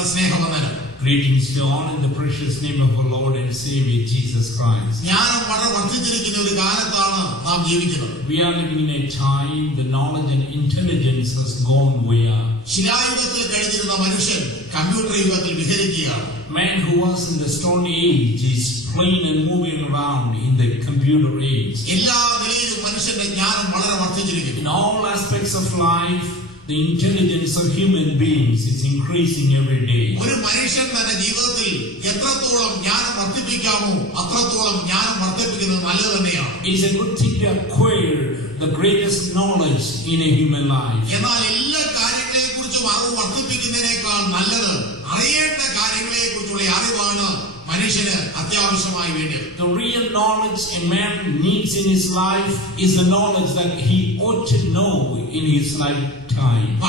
Greetings to all in the precious name of our Lord and Savior Jesus Christ. We are living in a time the knowledge and intelligence has gone way up. Man who was in the Stone Age is playing and moving around in the computer age. In all aspects of life, the intelligence of human beings is increasing every day. It is a good thing to acquire the greatest knowledge in a human life. The real knowledge a man needs in his life is the knowledge that he ought to know in his lifetime. I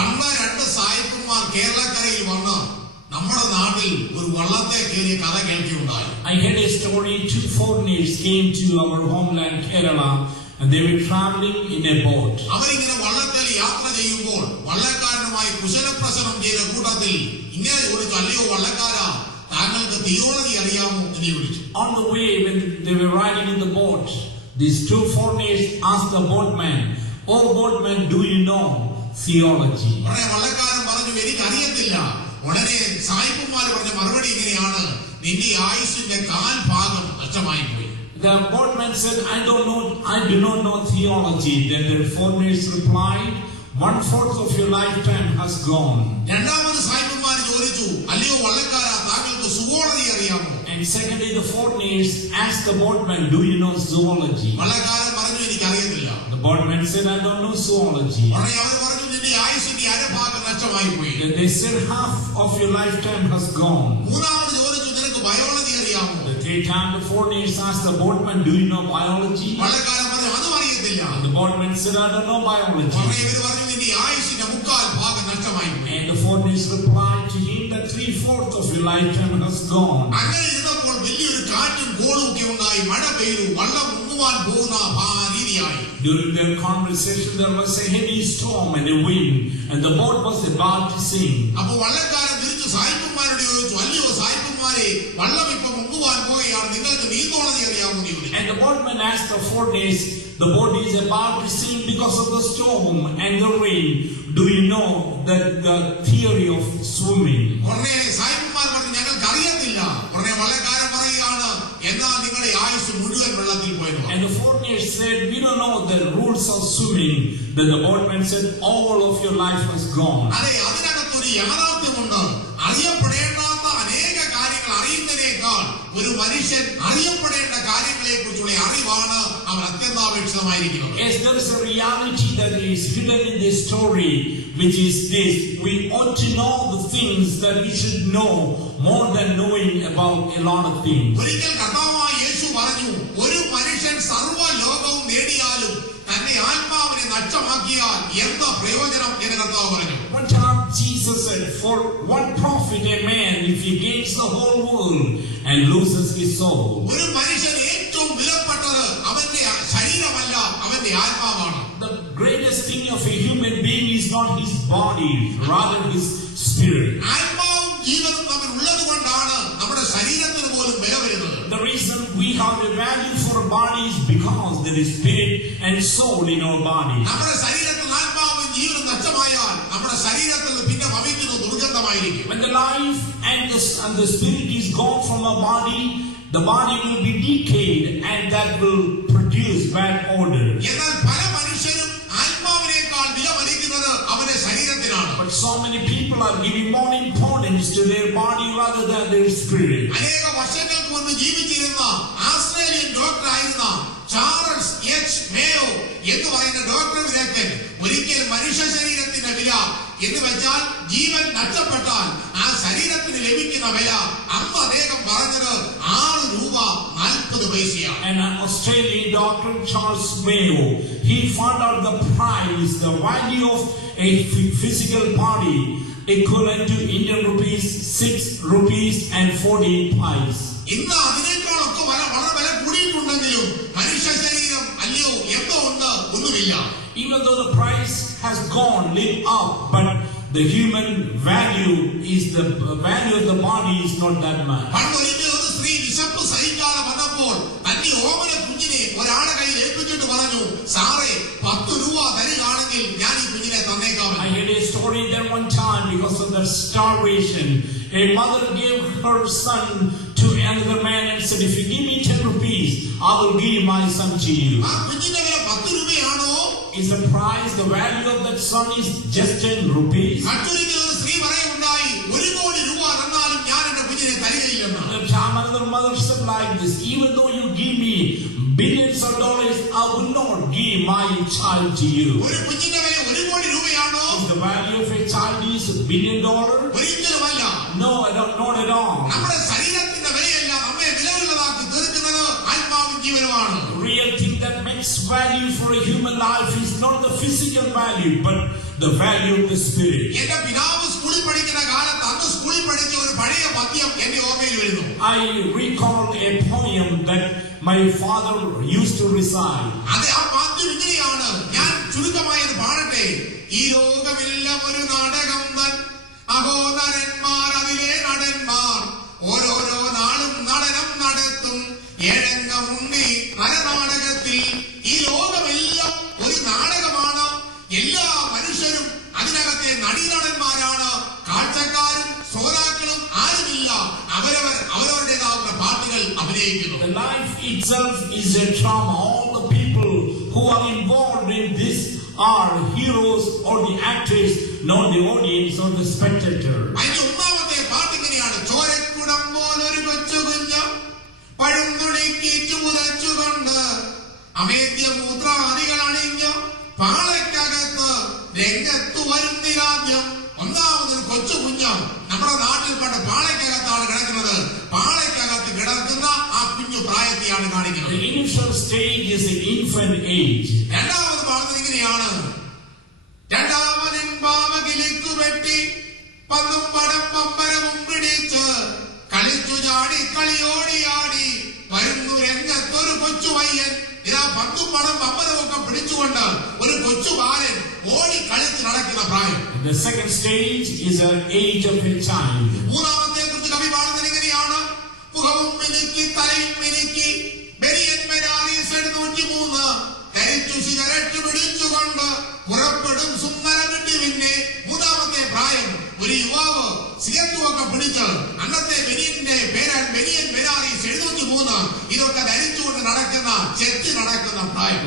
heard a story. 2 foreigners came to our homeland Kerala and they were traveling in a boat. On the way, when they were riding in the boat, these 2 foreigners asked the boatman, "Oh boatman, do you know theology?" The boatman said, I do not know theology. Then the foreigners replied, 1/4 of your lifetime has gone. And secondly, the foreigners asked the boatman, "Do you know zoology?" The boatman said, "I don't know zoology." They said, "Half of your lifetime has gone." The third time the foreigners asked the boatman, "Do you know biology?" And the boatman said, "I don't know biology." And the foreigners replied to him that 3/4 of your lifetime has gone. During their conversation, there was a heavy storm and a wind, and the boat was about to sink. And the boatman asked the foreigners, "The boat is about to sink because of the storm and the rain. Do you know that the theory of swimming?" And the foreigners said, "We don't know the rules of swimming." Then the boatman said, "All of your life has gone." Yes, there is a reality that is hidden in this story, which is this: we ought to know the things that we should know more than knowing about a lot of things. One time Jesus said, "For what profit a man if he gains the whole world and loses his soul?" The greatest thing of a human being is not his body, rather his spirit. The reason we have a value for a body is because there is spirit and soul in our body. When the life and the spirit is gone from our body, the body will be decayed and that will produce bad odor. But so many people are giving more importance to their body rather than their spirit. Charles H. Mayo ജീവൻ നഷ്ടപ്പെട്ടാൽ ആ ശരീരത്തിന് ലഭിക്കുന്ന വില അന്ന് അദ്ദേഹം പറഞ്ഞത് $6.40. And an Australian doctor, Charles Mayo, he found out the price, the value of a physical body equivalent to Indian rupees 6.40 ഇന്ന് അതിനേക്കാളൊക്കെ വളരെ വില കൂടിയിട്ടുണ്ടെങ്കിലും മനുഷ്യ ശരീരം അല്ലയോ എന്തോ ഉണ്ട് ഒന്നുമില്ല. Even though the price has gone, live up, but the human value is the value of the body is not that much. I heard a story there one time because of the starvation. A mother gave her son to another man and said, if you give me 10 rupees, I will give my son to you. Is the price, the value of that son is just 10 rupees? Another mother said like this, even though you give me billions of dollars, I will not give my child to you. Is the value of a child is $1 billion? No, I don't, not at all. The real thing that makes value for a human life is not the physical value, but the value of the spirit. I recall a poem that my father used to recite. The life itself is a drama. All the people who are involved in this are heroes or the actors, not the audience or the spectator. The initial stage is the infant age. The second stage is an age of a child.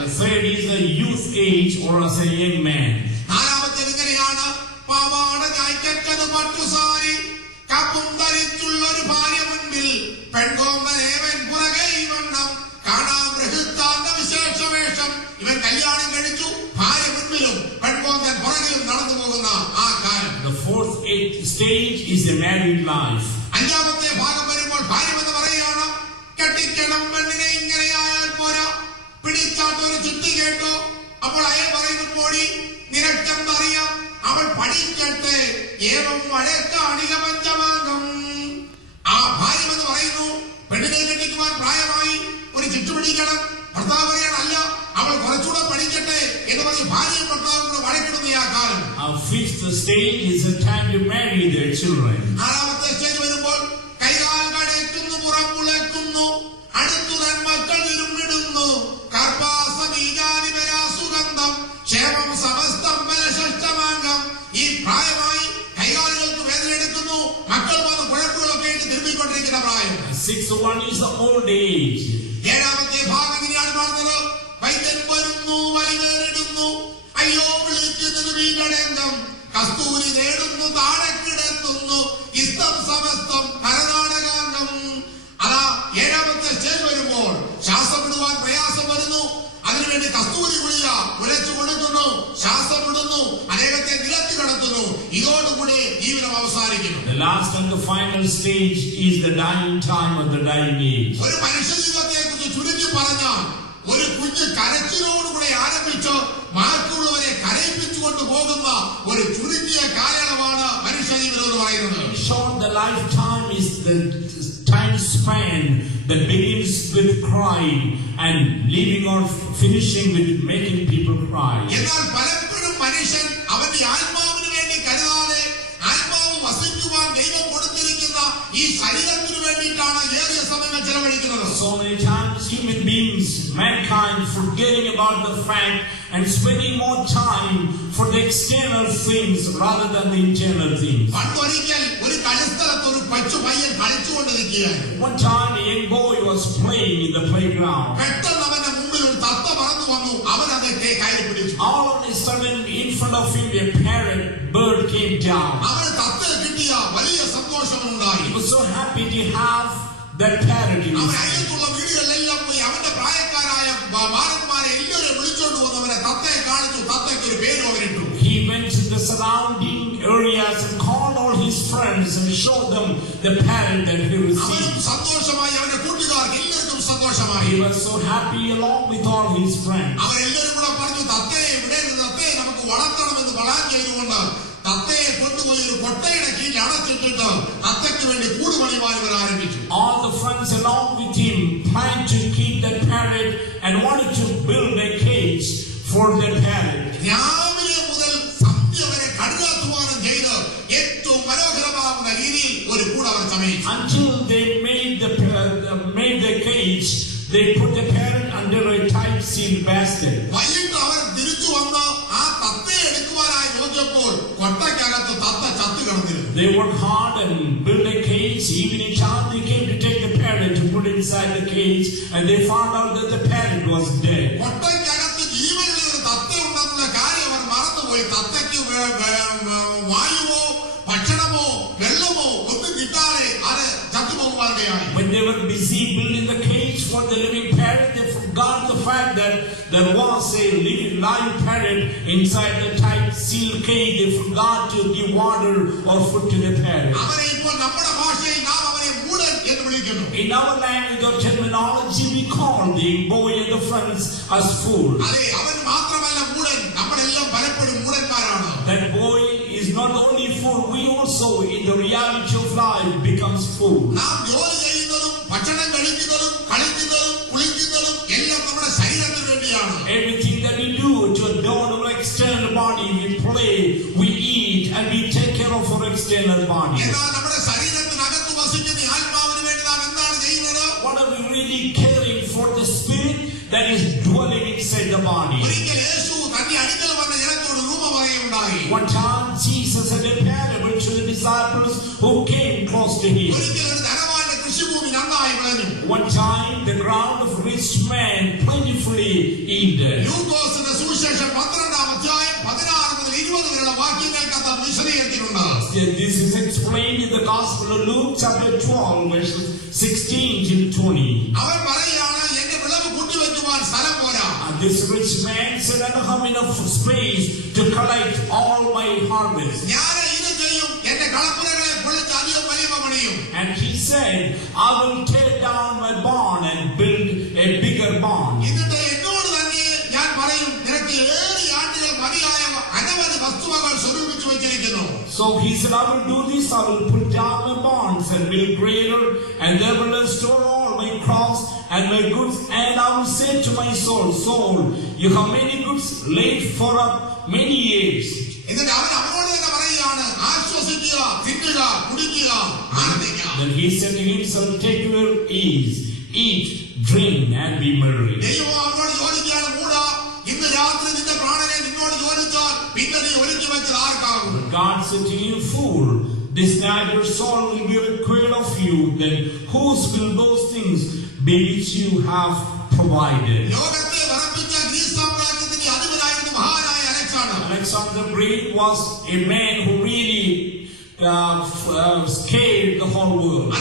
The third is the youth age or as a young man. The fourth stage is the married life. Our fifth stage is the time to marry their children. Sixth one is the old age. The last and the final stage is the dying time of the dying age. In short, the lifetime is the time span that begins with crying and leaving or finishing with making people cry. So many times human beings, mankind, forgetting about the fact and spending more time for the external things rather than the internal things. One time a young boy was playing in the playground. All of a sudden in front of him a parrot bird came down. He was so happy to have that parrot in his hand. He went to the surrounding areas and called all his friends and showed them the parrot that he received. He was so happy along with all his friends. All the friends along with him planned to keep that parrot and wanted to build a cage for that parrot. Until they made the cage, they put the parrot under a tight sealed basket. They worked hard and built a cage. Evening time they came to take the parrot to put inside the cage, and they found out that the parrot was dead. When they were busy building the cage for the living parrot, they forgot the fact that there was a living live parrot inside the tight sealed cage. They forgot to give water or food to the parrot. In our language or terminology, we call the boy and the friends as fools. That boy is not only fool, we also in the reality of life becomes fool. Everything that we do to adorn our external body, we play, we eat, and we take care of our external body. What are we really caring for? The spirit that is dwelling inside the body. One time Jesus had a parable to the disciples who came close to him. One time the ground of rich man plentifully yielded. This is explained in the Gospel of Luke chapter 12 verses 16 till 20. This rich man said, I don't have enough space to collect all my harvest. And he said, I will tear down my barn and build a bigger barn. So he said, I will do this, I will put down my barns and build greater, and there will I store all my crops and my goods, and I will say to my soul, soul, you have many goods laid for up many years. Then he said to himself, take your ease, eat, drink, and be merry. God said to him, fool, this night your soul will be required of you, then whose will those things be which you have provided? Alexander the Great was a man who really scared the whole world.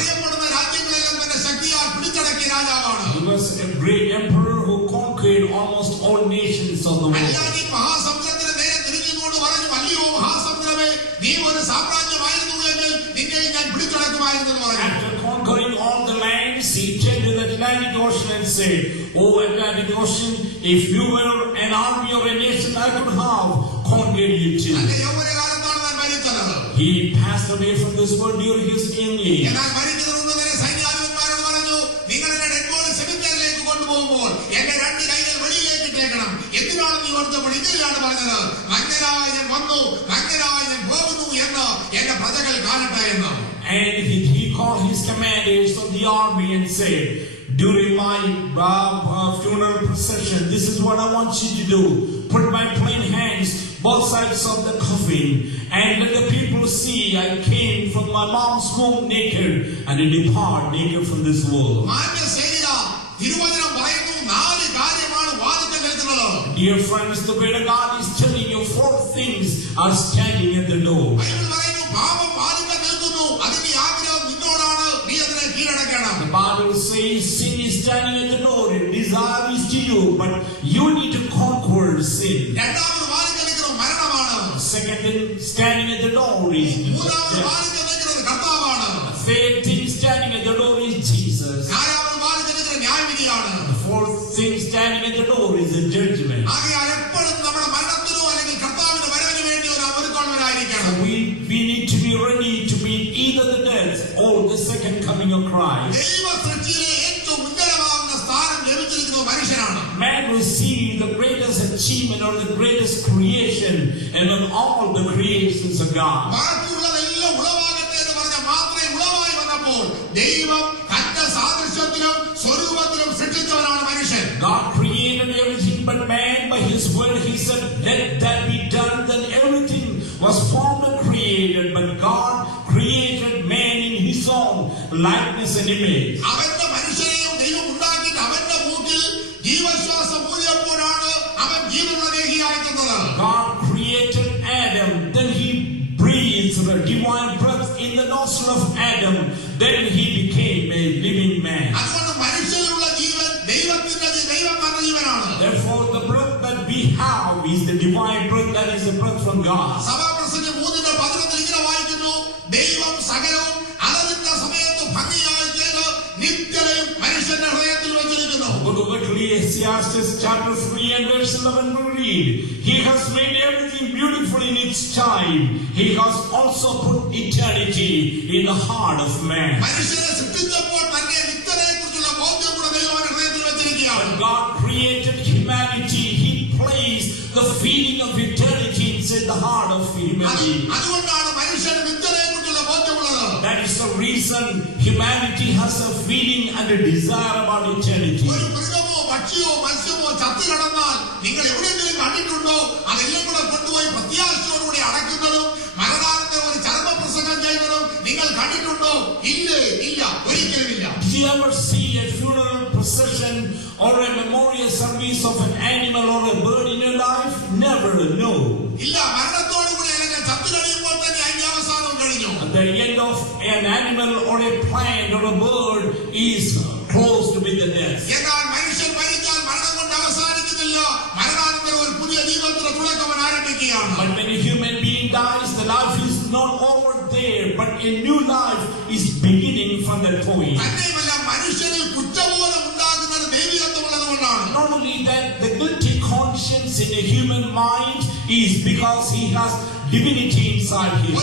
He was a great emperor who conquered almost all nations of the world. After conquering all the lands, he turned to the Atlantic Ocean and said, "Oh Atlantic Ocean, if you were an army or a nation, I could have conquered you too." He passed away from this world during his young age. And he he called his commanders of the army and said, during my funeral procession, this is what I want you to do. Put my plain hands both sides of the coffin, and let the people see I came from my mom's womb naked, and I depart naked from this world. Dear friends, the word of God is telling you 4 things are standing at the door. The Bible says sin is standing at the door and desire is to you, but you need to conquer sin. Second thing standing at the door is death. Third thing standing at the door is Jesus. The fourth thing standing at the door is the judgment. We need to be ready to meet either the death or the second coming of Christ. Man received the greatest achievement or the greatest creation among all the creations of God. God created everything but man. By his word he said, let that be done. Then everything was formed and created, but God created man in his own likeness and image. God created Adam, then he breathed the divine breath in the nostril of Adam, then he became a living man. Therefore, the breath that we have is the divine breath, that is the breath from God. Ecclesiastes chapter 3 and verse 11 we read, He has made everything beautiful in its time. He has also put eternity in the heart of man. When God created humanity, He placed the feeling of eternity inside the heart of humanity. That is the reason humanity has a feeling and a desire about eternity. Did you ever see a funeral procession or a memorial service of an animal or a bird in your life? Never, no. At the end of an animal or a plant or a bird is closed with the death. But when a human being dies, the life is not over there, but a new life is beginning from that point. Not only that, the guilty conscience in a human mind is because he has divinity inside him.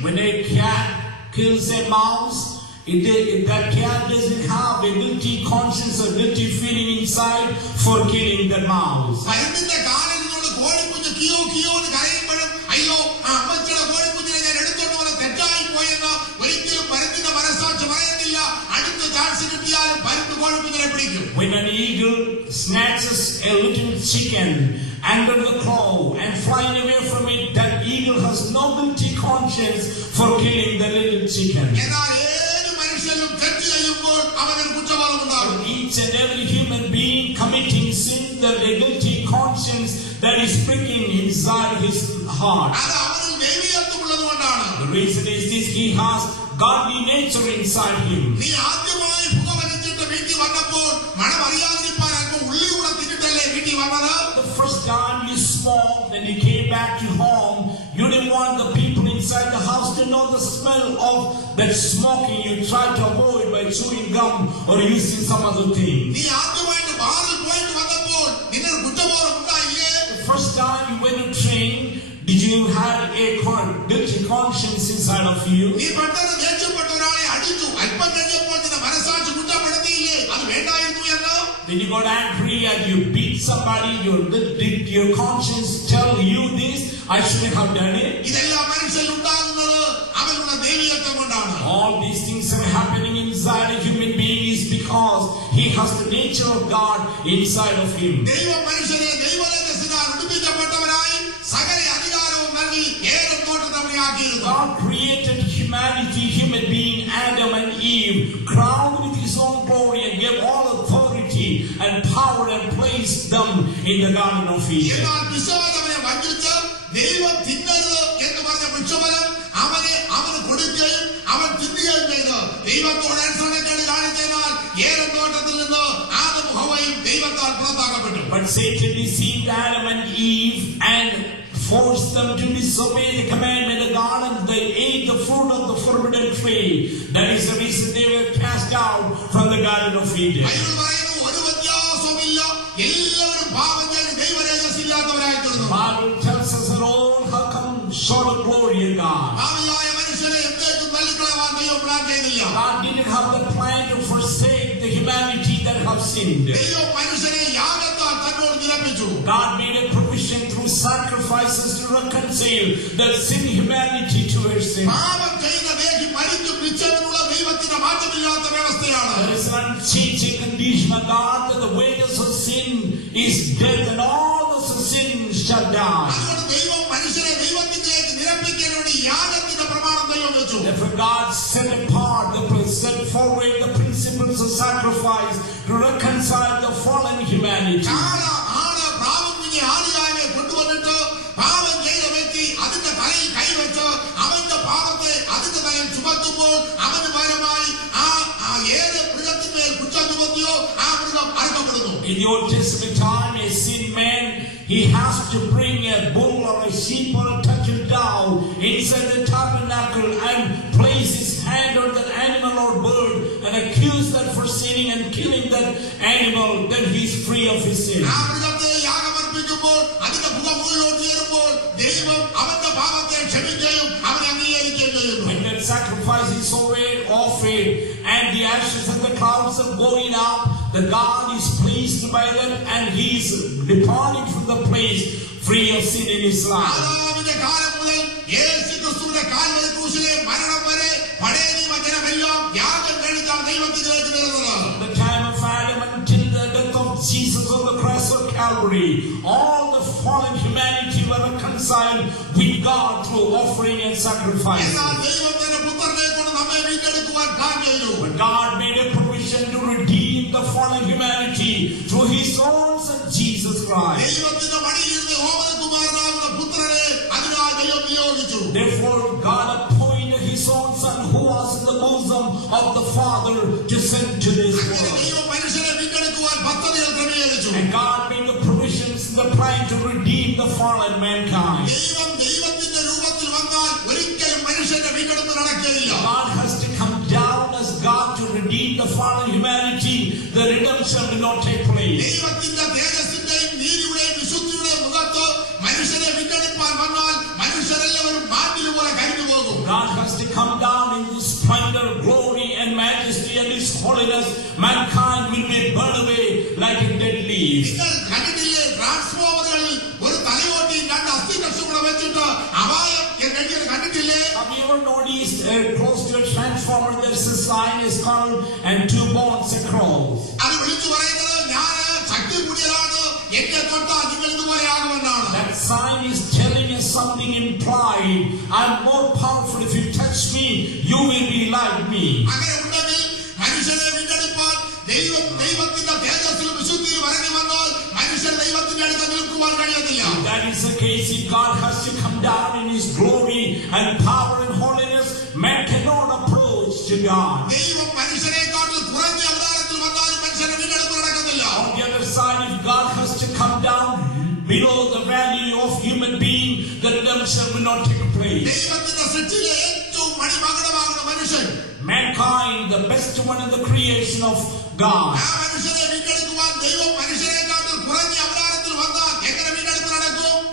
When a cat kills a mouse, if that cat doesn't have a guilty conscience or guilty feeling inside for killing the mouse. When an eagle snatches a little chicken under the claw and flying away from it, that eagle has no guilty conscience for killing the little chicken. Each and every human being committing sin, the guilty conscience that is pricking inside his heart. The reason is this: he has godly nature inside him. The first time you smoked and you came back to home, you didn't want the people inside the house to know the smell of that smoking. You tried to avoid by chewing gum or using some other thing. The first time you went to train, did you have a guilty conscience inside of you? When you got angry and you beat somebody, did your conscience tell you this? I shouldn't have done it. All these things are happening inside a human being is because he has the nature of God inside of him. God created humanity, human being, Adam and Eve, crowned with his own glory and gave all authority and power and placed them in the Garden of Eden. But Satan deceived Adam and Eve and forced them to disobey the commandment of God, and they ate the fruit of the forbidden tree. That is the reason they were cast out from the Garden of Eden. The Bible tells us that all have come short of glory of God. God didn't have the plan to forsake the humanity that have sinned. God made a provision through sacrifices to reconcile the sin humanity towards Him. There is an unchanging condition of God that the wages of sin is death, and all those who sin shall die. Therefore God set forward the principles of sacrifice to reconcile the fallen humanity. In the Old Testament time, a sin man, he has to bring a bull or a sheep or a turtle down inside the tabernacle and place his hand on that animal or bird and accuse that for sinning and killing that animal, then he is free of his sin. When that sacrifice is offered and the ashes and the clouds are going up, the God is pleased by that and he is departing from the place free of sin in his life. The time of Adam until the death of Jesus on the cross of Calvary, all the fallen humanity were reconciled with God through offering and sacrifice. But God made a provision to redeem the fallen humanity through His own Son Jesus Christ. Therefore God appointed His own Son who was in the bosom of the Father to send to this world. And God made the provisions in the plan to redeem the fallen mankind. God has to come down as God to redeem the fallen humanity. The redemption will not take place. God has to come down in His splendor, glory and majesty and His holiness. Mankind will be burned away like a dead leaf. Have you ever noticed close to a transformer there's a sign is called and two bones across? That sign is telling us something implied. I'm more powerful. If you touch me, you will be like me. That is the case. If God has to come down in His glory and power and holiness, man cannot approach to God. On the other side, if God has to come down below the value of human being, the redemption will not take place. Mankind, the best one in the creation of God.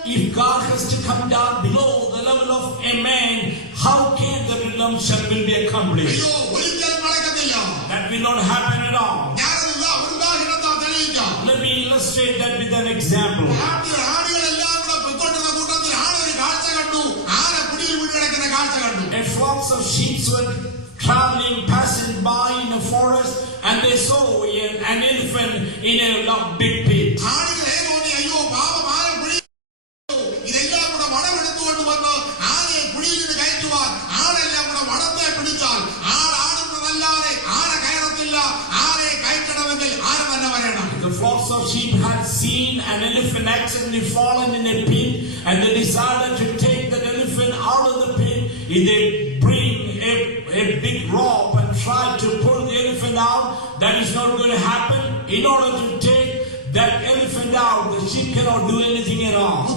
If God has to come down below the level of a man, how can the redemption will be accomplished? will not happen at all. Let me illustrate that with an example. And flocks of sheep were traveling, passing by in a forest, and they saw an elephant in a big pit. The flocks of sheep had seen an elephant accidentally fallen in a pit, and they decided to take that elephant out of the pit. They bring a big rope and try to pull the elephant out. That is not going to happen. In order to take that elephant out, the sheep cannot do anything at all.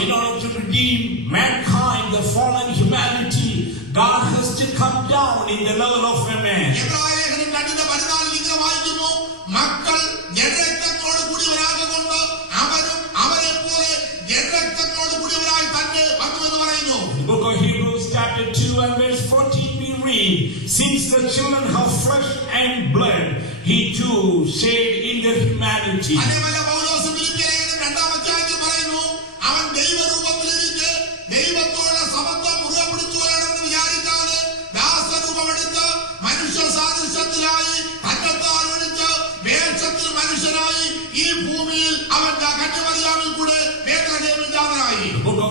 In order to redeem mankind, the fallen humanity, God has to come down in the level of a man. Book of Hebrews chapter 2 and verse 14 we read, since the children have flesh and blood, he too shared in their humanity.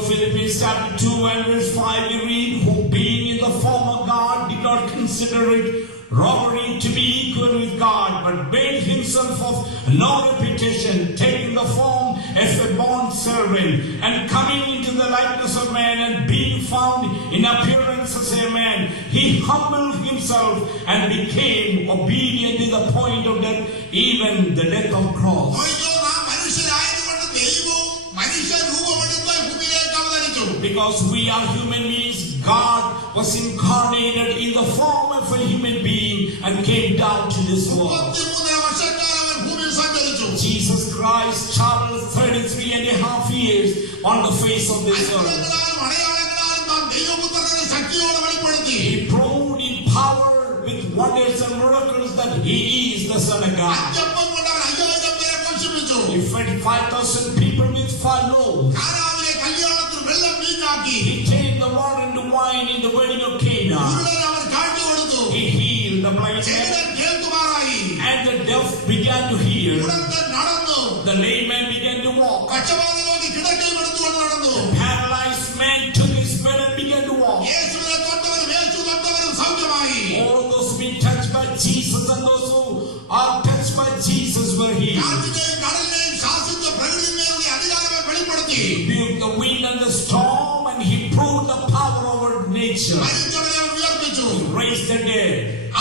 Philippians chapter 2 and verse 5 we read, who being in the form of God did not consider it robbery to be equal with God, but made himself of no reputation, taking the form as a bond servant, and coming into the likeness of man, and being found in appearance as a man, he humbled himself and became obedient to the point of death, even the death of cross. Because we are human beings, God was incarnated in the form of a human being and came down to this world. Jesus Christ traveled 33 and a half years on the face of this earth. He proved in power with wonders and miracles that he is the Son of God. He fed 5,000 people with 5 loaves. He turned the water into wine in the wedding of Cana. He healed the blind man, and the deaf began to hear. The lame man began to walk. The paralyzed man took his bed and began to walk. All those who been touched by Jesus and those who are touched by Jesus were healed. He rebuked the wind and the storm, and he proved the power over nature. He raised the dead.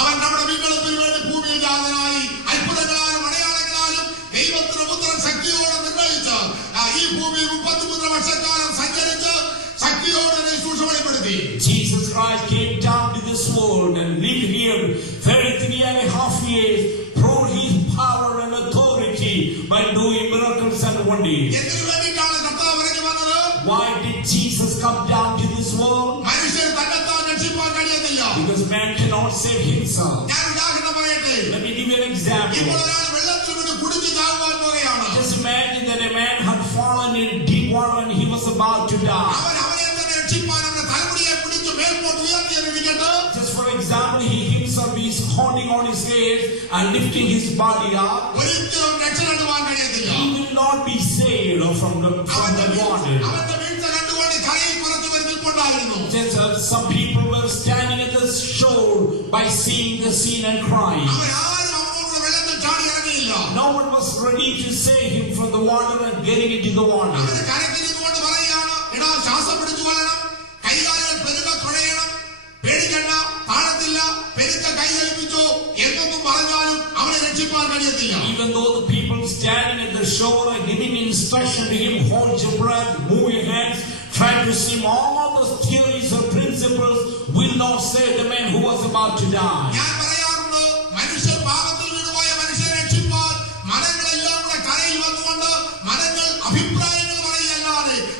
Jesus Christ came down to this world and lived here 33 and a half years, proved his power and authority by doing miracles and wonders. Why did Jesus come down to this world? Because man cannot save himself. Let me give you an example. Just imagine that a man had fallen in deep water and he was about to die. Just for example, he himself is holding on his head and lifting his body up. He will not be saved from the water. Just some people were standing at the shore by seeing the scene and crying. No one was ready to save him from the water and getting into the water. Even though the people standing at the shore are giving instruction to him, hold your breath, move your hands, try to see all those theories or principles will not save the man who was about to die.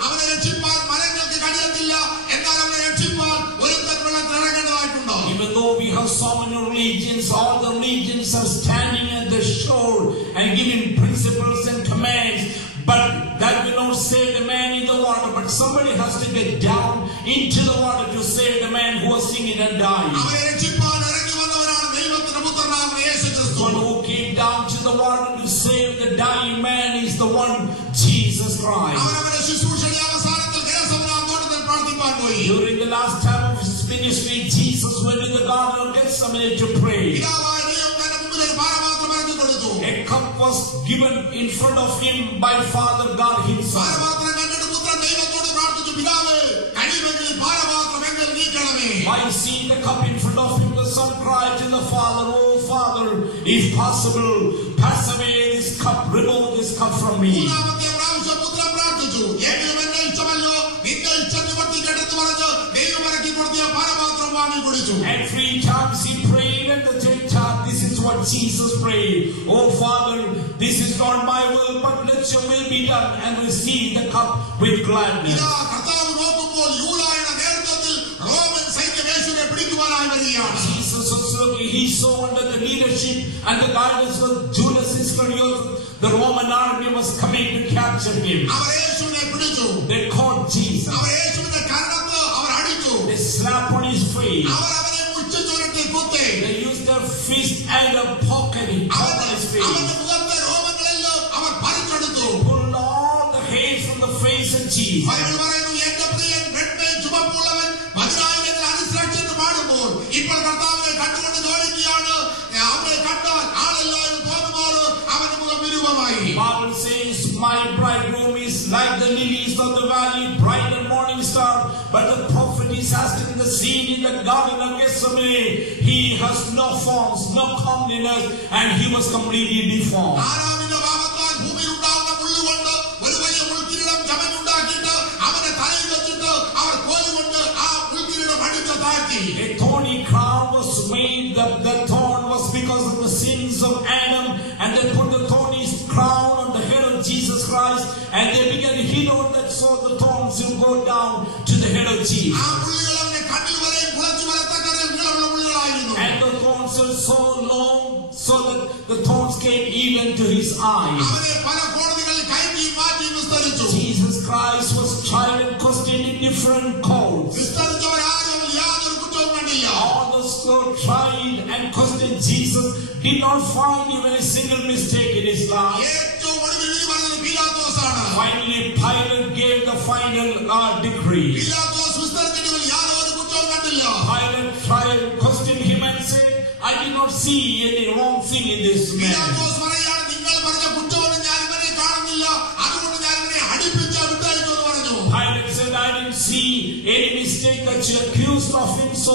അവനെ രക്ഷിപ്പാൻ മരങ്ങൾക്ക് കഴിയത്തില്ല. എന്നാൽ അവനെ രക്ഷിപ്പാൻ ഒരുത്തൻ വെള്ളത്തിൽ ഇറങ്ങേണ്ടതായിട്ടുണ്ട്. Even though we have so many religions, all the religions are standing at the shore and giving principles and commands, but that will not save the man in the water. But somebody has to get down into the water to save the man who was sinking and dying. അവനെ രക്ഷിപ്പാൻ ഇറങ്ങി വന്നവനാണ് ദൈവത്തിന്റെ പുത്രനായ യേശുക്രിസ്തു. One who came down to the water to save the dying man is the one, Jesus Christ. അവനവന്റെ ശുശ്രൂഷയുടെ അവസാനത്തിൽ ഗെത്സമനെ തോട്ടത്തിൽ പ്രാർത്ഥിപ്പാൻ പോയി. During the last time of his ministry, Jesus went in the garden of Gethsemane to pray. പിതാവായ ദൈവം തന്റെ മുമ്പിൽ ഒരു പാനപാത്രം ഇറക്കി കൊടുത്തു. A cup was given in front of him by Father God himself. പാനപാത്രം കണ്ടിട്ട് പുത്രൻ ദൈവത്തോട് പ്രാർത്ഥിച്ചു, പിതാവേ, കഴിയുമെങ്കിൽ പാനപാത്രം എങ്കിൽ നീക്കണമേ. While seeing the cup in front of him, the son cried to the Father, "Oh Father, if possible, pass away this cup, remove this cup from me." മൂന്നാമത്തെ പ്രാവശ്യം പുത്രൻ പ്രാർത്ഥിച്ചു, എങ്കിലും എന്റെ ഇഷ്ടമല്ലോ നിന്റെ ഇഷ്ടം നിവർത്തിക്കട്ടെന്ന് പറഞ്ഞ് ദൈവം ഇറക്കി കൊടുത്തിയ പാനപാത്രം വാങ്ങി കുടിച്ചു. And 3 times he prayed, and the 3rd time, this is what Jesus prayed: "Oh Father, this is not my will, but let your will be done," and receive the cup with gladness. ഇതാ കർത്താവ് നോക്കുമ്പോൾ യൂദായുടെ നേതൃത്വത്തിൽ Roman സൈന്യം യേശുവിനെ പിടിക്കുവാനായി വരികയാണ്. Jesus also, he saw under the leadership and the guidance of Judas Iscariot, the Roman army was coming to capture him. അവർ യേശുവിനെ പിടിച്ചു. They caught Jesus. അവർ യേശുവിന്റെ കരണത്ത് അവർ അടിച്ചു. They slapped on his face. അവർ അവനെ ഉച്ചചുരത്തിൽ കുത്തി. They used their fist and a pocket on his face. അവന്റെ മുഖത്തെ രോമങ്ങളെല്ലാം അവർ പറിച്ചെടുത്തു. Pulled all the hair from the face of Jesus. Bible പറയുന്നു, എന്റെ പ്രിയൻ വെണ്മയും ചുവപ്പുള്ളവൻ 10,000 അനുസരിച്ചെന്ന് പാടുമ്പോൾ ഇപ്പോൾ കർത്താവിനെ കണ്ടുകൊണ്ട് ചോദിക്കുകയാണ്, അവനെ കണ്ടാൽ ആളല്ല എന്ന് തോന്നുമ്പോൾ അവന്റെ മുഖം വിരൂപമായി. Bible says, "My bridegroom is like the lilies of the valley, bright and morning star." But the prophet is asking the scene in the garden of Gethsemane. He has no forms, no comeliness, and he was completely deformed. ആറാമിന്റെ ഭാവത്താൽ ഭൂമിയിൽ ഉണ്ടാകുന്ന മുള്ളുകൊണ്ട് ഒരു വലിയ മുൾക്കിരീടം ചമഞ്ഞുണ്ടാക്കിയിട്ട് അവന്റെ തലയിൽ വെച്ചിട്ട് അവർ കോലുകൊണ്ട് ആ മുൾക്കിരീടം അടിച്ചു താഴ്ത്തി. A thorny crown was made. The thorn was because of the sins of Adam, and they put the thorny crown on the head of Jesus Christ, and they began to hit on that, so the thorns will go down to the head of Jesus. ആ മുള്ളുകൾ അവന്റെ കണ്ണിൽ വരെയും കുളച്ചു വരത്തക്കറിൽ നീളമുള്ള മുള്ളുകളായിരുന്നു. And the thorns were so long, so that the thorns came even to his eyes. അവനെ പല കോടതികളിൽ കയറ്റിയും മാറ്റിയും വിസ്തരിച്ചു. Jesus Christ was tried and questioned in different courts. വിസ്തരിച്ചവരാരും അവന് യാതൊരു കുറ്റവും കണ്ടില്ല. All those who tried and questioned Jesus did not find even a single mistake in his life. ഏറ്റവും ഒടുവിൽ വിധി പറഞ്ഞത് പീലാത്തോസാണ്. Finally, Pilate gave the final decree. പീലാത്തോസ് വിസ്തരിച്ചതിൽ യാതൊരു കുറ്റവും കണ്ടില്ല. Pilate tried, questioned him and said, "I did not see any wrong thing in this man." പീലാത്തോസ് പറയാണ്, നിങ്ങൾ പറഞ്ഞ കുറ്റമൊന്നും ഞാൻ ഇവനെ കാണുന്നില്ല, അതുകൊണ്ട് ഞാൻ ഇവനെ അടിപ്പിച്ച് വിട്ടയച്ചു എന്ന് പറഞ്ഞു. Pilate said, "I didn't see any mistake that you accused of him, so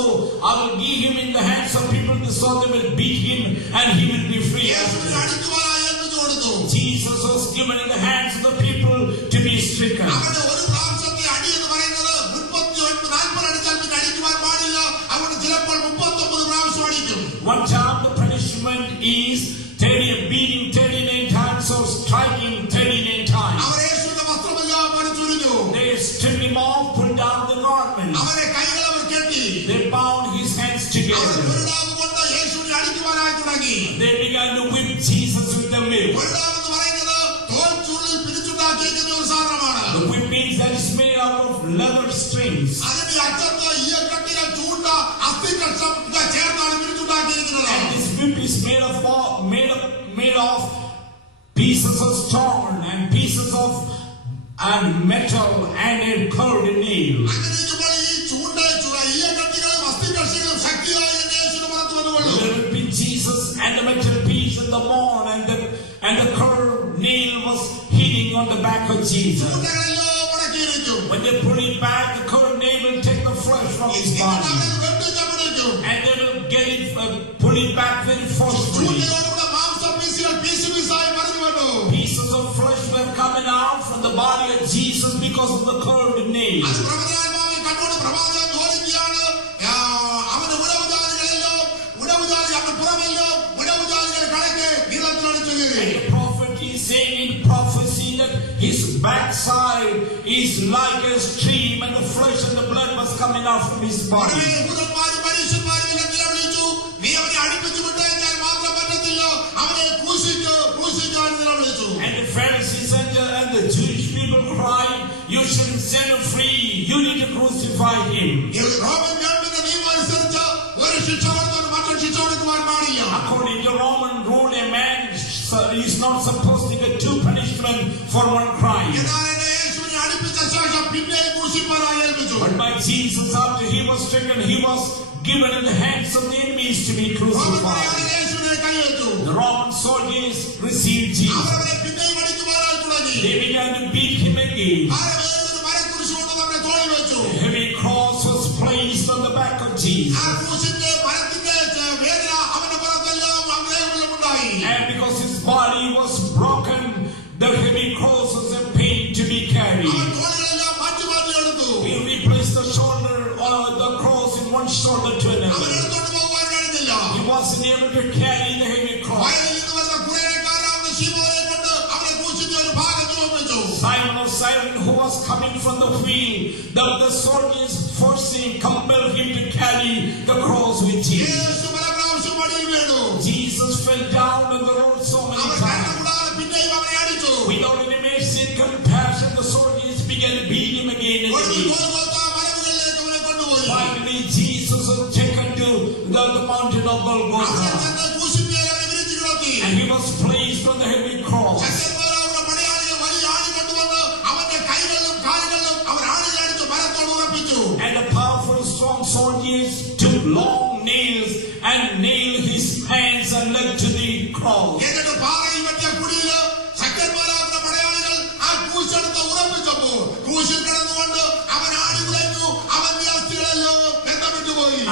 I will give him in the hands of people, so they will beat him and he will be free." യേശുവിനെ അടിക്കുവാനായി ഏൽപ്പിച്ചു കൊടുത്തു. Jesus was given in the hands of the people to be stricken. അവന്റെ ഒരു പ്രാവശ്യത്തെ അടി എന്ന് പറയുന്നത് 39-40 അടിച്ചാൽ പിന്നെ അടിക്കുവാൻ പാടില്ല. അതുകൊണ്ട് ചിലപ്പോൾ 39 പ്രാവശ്യം അടിക്കും. One time the punishment is beating 39 times or striking 39 times. അവർ യേശുവിന്റെ വസ്ത്രമെല്ലാം പറിച്ചുരിഞ്ഞു. They stripped him off, pulled down the garment. അവരെ കൈകൾ അവർ കെട്ടി. They bound his hands our together. ഒരു നാവ് കൊണ്ട് യേശുവിനെ അടിക്കുവാനായി തുടങ്ങി. They began to whip Jesus with the whip. ഒരു നാവ് എന്ന് പറയുന്നത് തോൽ ചുരുളിൽ പിരിച്ചുണ്ടാക്കിയിരിക്കുന്ന ഒരു സാധനമാണ്. The whip means that it's made out of leather strings. അതിന്റെ അറ്റത്ത് ഈയക്കട്ടിയ ചൂണ്ട അസ്ഥികഷ്ണം ഇവ ചേർന്നാണ് പിരിച്ചുണ്ടാക്കിയിരിക്കുന്നത്. And this whip is made of pieces of stone and pieces of metal and a curved nail. അങ്ങനെയിരിക്കുമ്പോൾ ഈ ചൂണ്ട ഈയക്കട്ടികളും അസ്ഥികഷ്ണങ്ങളും ശക്തിയായി യേശുവിന്റെ പുറത്ത് വന്നുകൊള്ളും. They will beat Jesus, and the metal piece and the bone and the curved nail was hitting on the back of Jesus. ചൂണ്ടകളെല്ലാം മുടക്കിയിരിക്കും. When they pull it back, the curved nail will take the flesh from his body, അവരെ വെട്ടിച്ചമടിക്കും. and they will get it, pull it back very forcefully. ചൂണ്ടയോടുകൂടെ മാംസപീസുകൾ പീസുപീസായി മറിഞ്ഞു വന്നു. Pieces of flesh were coming out from the body of Jesus because of the curved nail. അത് പ്രവചനാത്മാവിൽ കണ്ടുകൊണ്ട് പ്രവാചകൻ ചോദിക്കുകയാണ്, അവന്റെ ഉടവുജാതികളെല്ലാം ഉടവുജാതി അവന്റെ പുറമെല്ലാം ഉടവുജാതികൾ കണക്ക് നീളത്തിലടിച്ചു കയറി. And the prophet is saying in prophecy that his backside is like a stream, and the flesh and the blood was coming out from his body. യൂദന്മാരും പരീശന്മാരും എല്ലാം നിലവിളിച്ചു, നീ അവനെ അടിപ്പിച്ചു വിട്ടയച്ചാൽ മാത്രം പറ്റത്തില്ല, അവനെ ക്രൂശിച്ച് എന്ന് നിലവിളിച്ചു. And the Pharisees and the Jewish people cried, you should set him free, you need to crucify him. Roman government നിയമം അനുസരിച്ച് ഒരു ശിക്ഷ കൊടുത്തു മറ്റൊരു ശിക്ഷ കൊടുക്കുവാൻ പാടില്ല. According to Roman rule, a man is not supposed to get two punishments for one crime. യേശുവിനെ അടിപ്പിച്ച ശേഷം പിന്നെയും ക്രൂശിപ്പാനായി ഏൽപ്പിച്ചു. But by Jesus, after he was stricken, he was given in the hands of the enemies to be crucified. The Roman soldiers received Jesus. They began to beat him again. A heavy cross was placed on the back of Jesus. And because his body was broken, the heavy cross was a pain to be carried. He replaced the shoulder or the cross in one shoulder to another. He wasn't able to carry the heavy cross. Simon of Cyrene, who was coming from the field, the soldiers compelled him to carry the cross with him. Jesus fell down on the road so many times. Without any mercy and compassion, the soldiers began to beat him again and again. Finally, Jesus was taken to the mountain of Golgotha, and he was placed on the heavy cross. And the powerful, strong soldiers took long nails and nailed his hands and leg to the cross.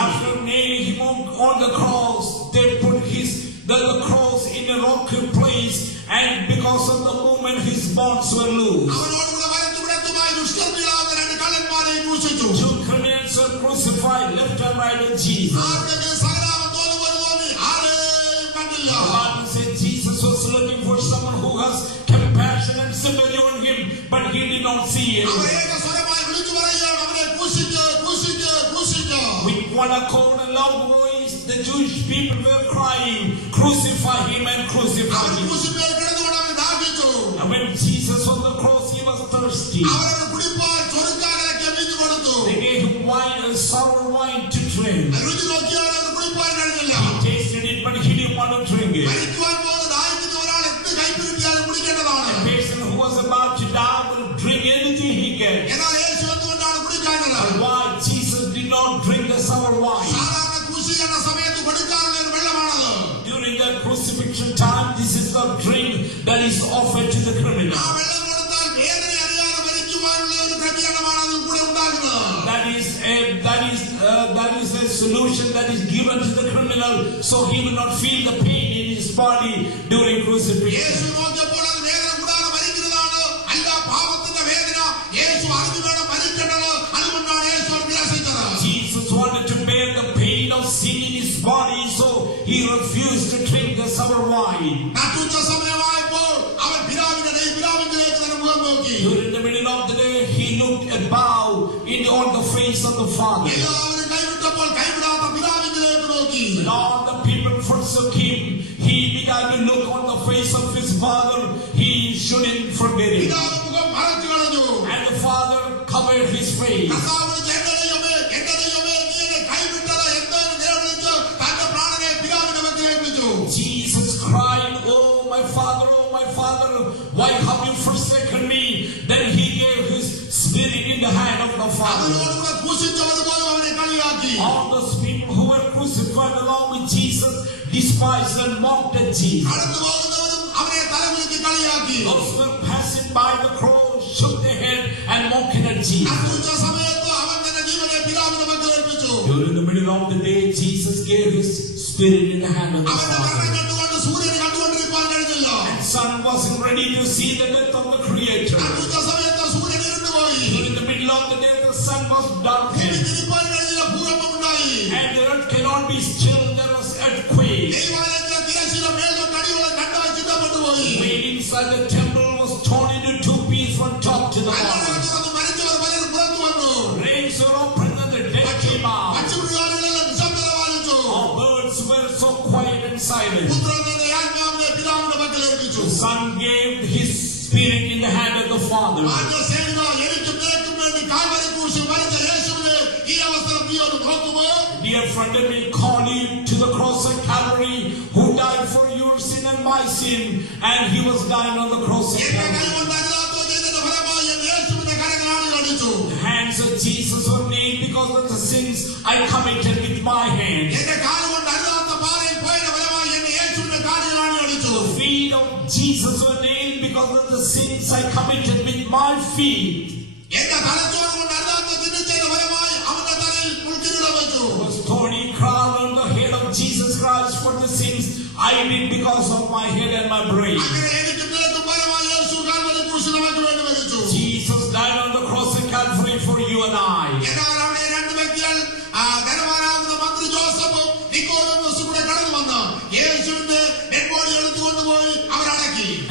After nailing him on the cross, they put the cross in a rocky place, and because of the movement, his bones were loose. Two criminals were crucified left and right of Jesus. The Bible said Jesus was looking for someone who has compassion and sympathy on him, but he did not see him. With one accord and loud voice, the Jewish people were crying, crucify him and crucify him. And when Jesus was on the cross, he was thirsty. They gave him wine, sour wine to drink. He tasted it, but he didn't want to drink it. A person who was about to die will drink anything he gets. But why Jesus did not drink the sour wine? During the crucifixion time, this is the drink that is offered to the criminal. That is a solution that is given to the criminal, so he will not feel the pain in his body during crucifixion. Jesus wanted to bear the pain of sin in his body, so he refused to drink the sour wine. During the middle of the day, he looked above on the face of the Father. When all the people forsook him, he began to look on the face of his Father. He shouldn't forget it. And the Father covered his face. Jesus cried, oh my Father, why have you forsaken me? Then he gave his spirit in the hand of the Father. All those people who were crucified along with Jesus despised and mocked at Jesus. Those who were passing by the cross shook their head and mocked at Jesus. During the middle of the day, Jesus gave his spirit in the hand of the Father. And sun wasn't ready to see the death of the Creator. During the middle of the day, the sun was darkened. And the earth cannot be still. There was earthquake. Weight inside the temple was torn into two pieces from top to the bottom. കണ്ണട മരിച്ചവർ പലരും പുറത്തു വന്നു. Graves were opened and the dead came out. പക്ഷിമൃഗാദികളെല്ലാം നിശബ്ദത പാലിച്ചു. All birds were so quiet and silent. പുത്രൻ തന്റെ ആത്മാവിനെ പിതാവിന്റെ പക്കൽ ഏൽപ്പിച്ചു. The Son gave his spirit in the hand of the Father. എനിക്കും നിനക്കും വേണ്ടി കാൽവരി ക്രൂശിൽ മരിച്ച യേശുവിനെ ഈ അവസരം നീ ഒന്ന് നോക്കുമോ? Dear friend, let me call you to the cross of Calvary, who died for your sin and my sin, and he was dying on the cross of Calvary. The hands of Jesus were nailed because of the sins I committed with my hands. The feet of Jesus were nailed because of the sins I committed with my feet. Was thorny crown on the head of Jesus Christ for the sins I did because of my head and my brain. Jesus died on the cross of Calvary for you and I.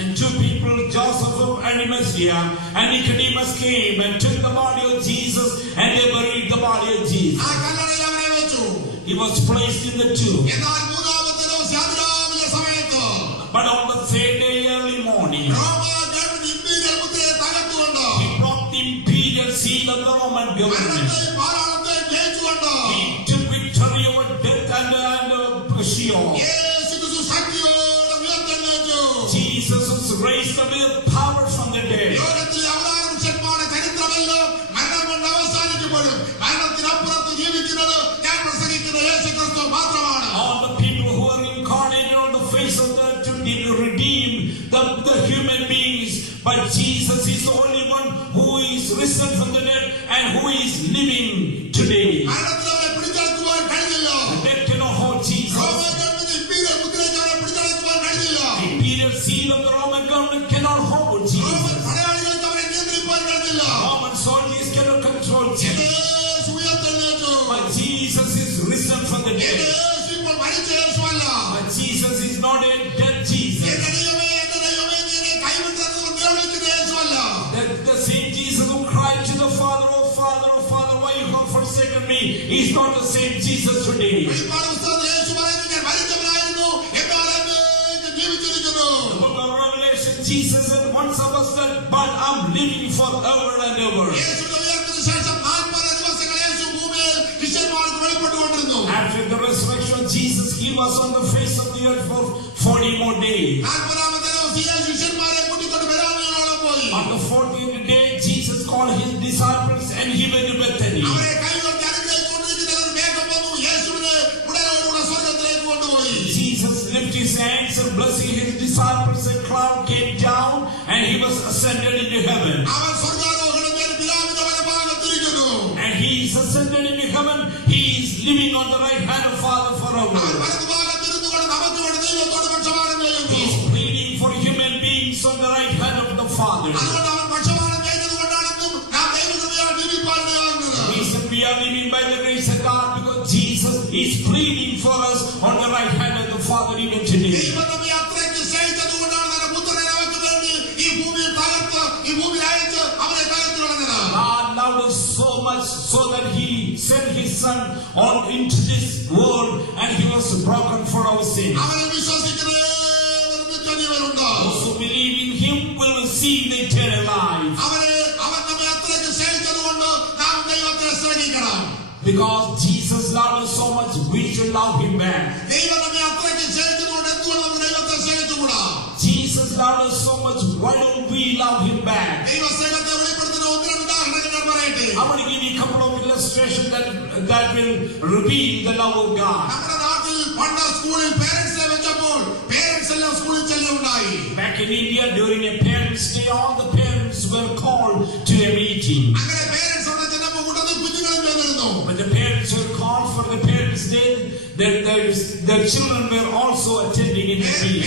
And two people, Joseph of Arimathea and Nicodemus, came and took the body of Jesus and they buried the body of Jesus. He was placed in the tomb. But on the third day early morning, he brought the imperial seal of the Roman government. He took victory over death and Sheol. Jesus was raised up with power from the dead. All the people who are incarnated on the face of the earth to redeem the human beings, but Jesus is the only one who is risen from the dead and who is living today. Death cannot hold Jesus. The imperial seal of the Roman government cannot hold Jesus. Roman soldiers cannot control Jesus. But Jesus is risen from the dead. But Jesus is not a dead Jesus. The same Jesus who cried to the Father, "Oh Father, oh Father, why you have forsaken me?" He's not the same Jesus today. The book of Revelation, Jesus said, "Once I was dead, but I'm living forever and ever." After the resurrection of Jesus, he was on the face of the earth for 40 more days. On the 40th day, Jesus called his disciples and he went to Bethany. Jesus lifted his hands and blessing his disciples, a cloud came down and he was ascended into heaven. And he is ascended into heaven. He is living on the right hand of Father forever. He is pleading for human beings on the right hand of the Father. Reason we are living by the grace of God because Jesus is pleading for us on the right hand of the Father even today. God loved us so much so that he sent his Son on into this world and he was broken for our sins. Those who believe in him will receive the eternal life. Because Jesus loved us so much, we should love him back. Jesus loved us so much, why don't we love him back? I'm going to give you a couple of illustrations that will reveal the love of God. Back in India, during a parents' day, all the parents were called to a meeting. When the parents were called for the parents' day, their children were also attending in the meeting.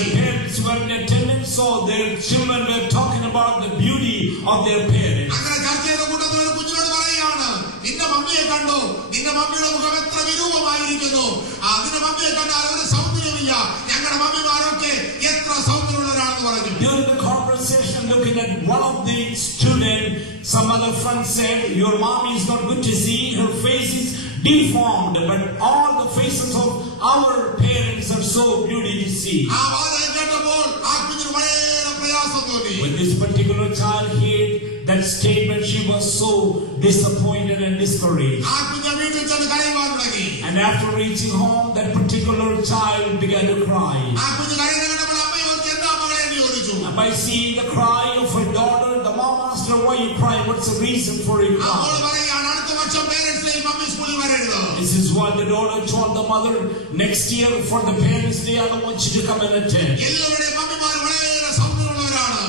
The parents were in attendance, so their children were talking about the beauty of their parents. നിന്റെ മമ്മിയുടെ മുഖം എത്ര വിരൂപമായിരിക്കുന്നു, നിന്റെ മമ്മിയെ കണ്ടാൽ ഒരു സൗന്ദര്യമില്ല, ഞങ്ങളുടെ മമ്മിമാരൊക്കെ എത്ര സൗന്ദര്യമുള്ളവരാണെന്ന് പറഞ്ഞു. During the conversation, looking at one of the students, some other friend said, your mom is not good to see, her face is deformed, but all the faces of our parents are so beautiful to see. When this particular child heard that statement, she was so disappointed and discouraged. And after reaching home, that particular child began to cry. And by seeing the cry of her daughter, the mom asked her, why you crying? What's the reason for your cry? This is what the daughter told the mother, next year for the Parents' Day, I don't want you to come and attend.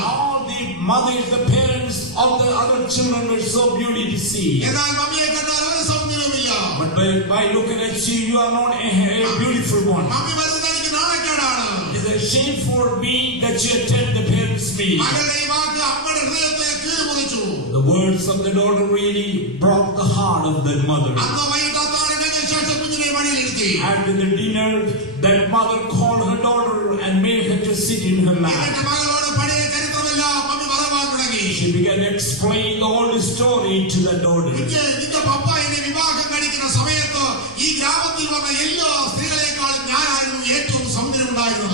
All the mothers, the parents of the other children were so beautiful to see. But by looking at you, you are not a beautiful one. It is a shame for me that you attend the Parents' Meeting. The words of the daughter really broke the heart of that mother. After the dinner, that mother called her daughter and made her to sit in her lap. She began to explain the whole story to the daughter.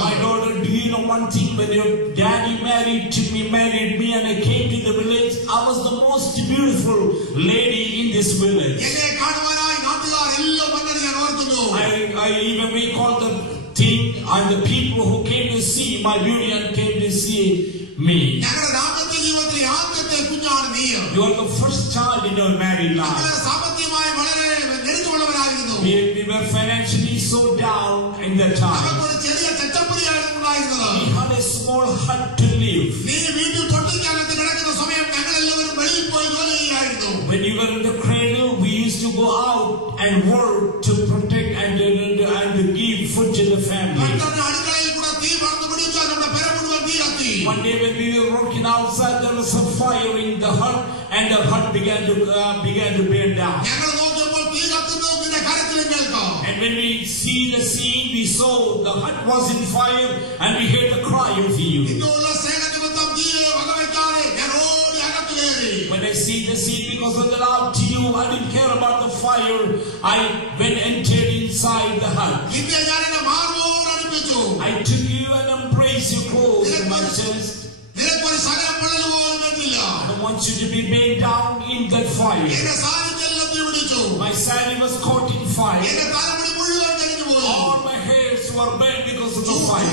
My daughter, do you know one thing? When your daddy married me and I came to the village, I was the most beautiful lady in this village. I even recall the thing and the people who came to see my beauty and came to see me. You are the first child in our married life. We were financially so down in that time. We had a small hut to live. When you were in the cradle, we used to go out and work to protect and to give food to the family. One day when we were working outside, there was a fire in the hut, and the hut began to burn down. And when we see the scene, we saw the hut was in fire, and we heard the cry of you. When I see the scene, because of the love to you, I didn't care about the fire. I went and entered inside the hut. I took you and embraced you close to my chest. I don't want you to be burned down in that fire. My sari was caught in fire. All my hairs were burned because of the fire.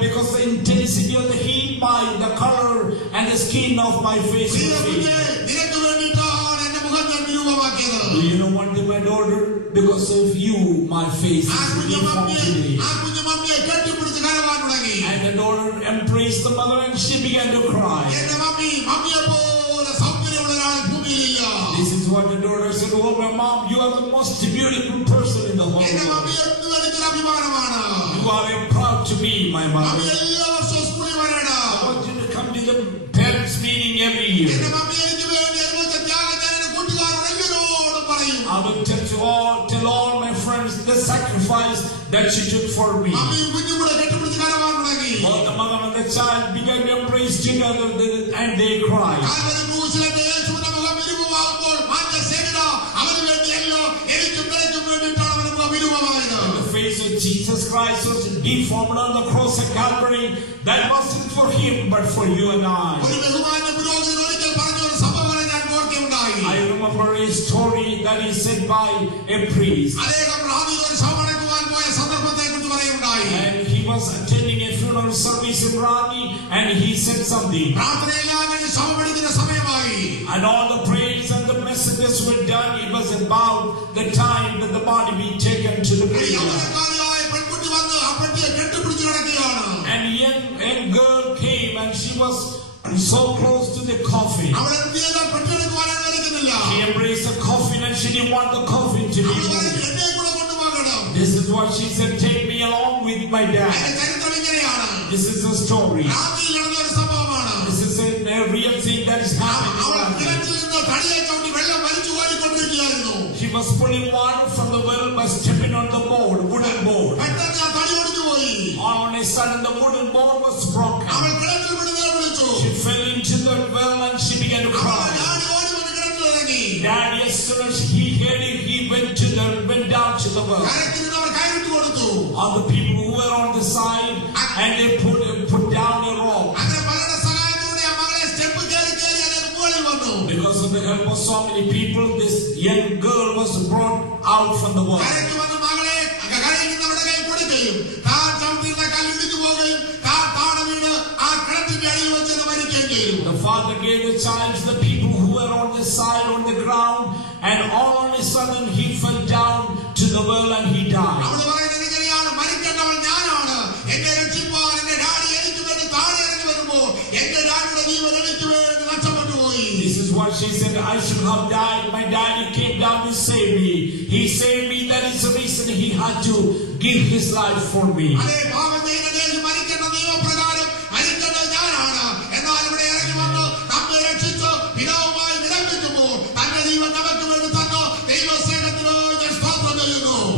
Because the intensity of the heat, the color and the skin of my face was faded. Do you know what, my daughter? Because of you, my face is deformed today. And the daughter embraced the mother and she began to cry. This is what the daughter said, oh my mom, you are the most beautiful person in the whole world. You are proud to be my mother. I want you to come to the Parents' Meeting every year. I will tell all my friends the sacrifice that you took for me. Both the mother and the child began to embrace together and they cried. The face of Jesus Christ was deformed on the cross of Calvary. That wasn't for him but for you and I. I remember a story that is said by a priest. And he was attending a funeral service in Rani and he said something. And all the prayers and the messages were done. It was about the time that the body be taken to the graveyard. And a young girl came and she was so close to the coffin. She embraced the coffin and she didn't want the coffin to be moved. This is what she said, take me along with my dad. This is a story. This is a real thing that is happening. He was pulling water from the well by stepping on the board, wooden board. All on a sudden the wooden board was broken. She fell into the well and she began to cry. Daddy, as soon as he heard it, he went down to the well. All the people who were on the side and they put down a rope. Because of the help of so many people, this young girl was brought out from the well. The father gave the child to the people who were on the side, on the ground, and all on a sudden he fell down to the well and he died. This is what she said, I should have died. My daddy came down to save me. He saved me. That is the reason he had to give his life for me.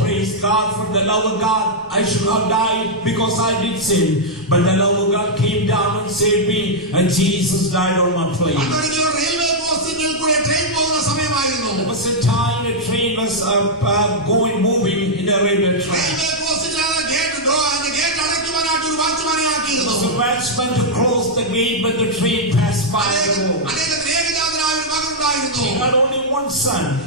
Praise God, for the love of God. I should have died because I did sin. But the love of God came down and saved me, and Jesus died on my place. There was a time a train was moving in a railway track. There was a watchman to close the gate when the train passed by the road. He had only one son.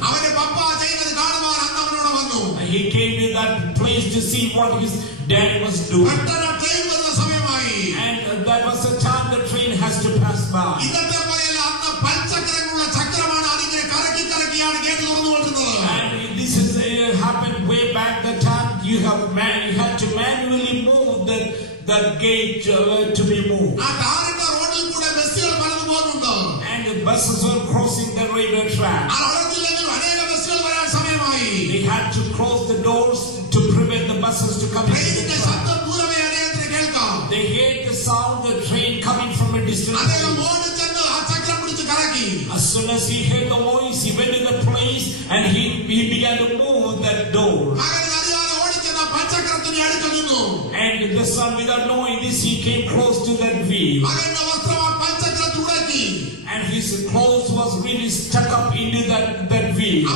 And he came to that place to see what his dad was doing. And that was the time the train has to pass by. And this has happened way back the time you had to manually move that gate to be moved. And the buses were crossing the railway track. They had to close the doors to prevent the buses to come into the track. They heard the sound of the train coming from a distance. As soon as he heard the voice, he went to the place and he began to move that door. And the son, without knowing this, he came close to that wheel. And his clothes was really stuck up into that wheel.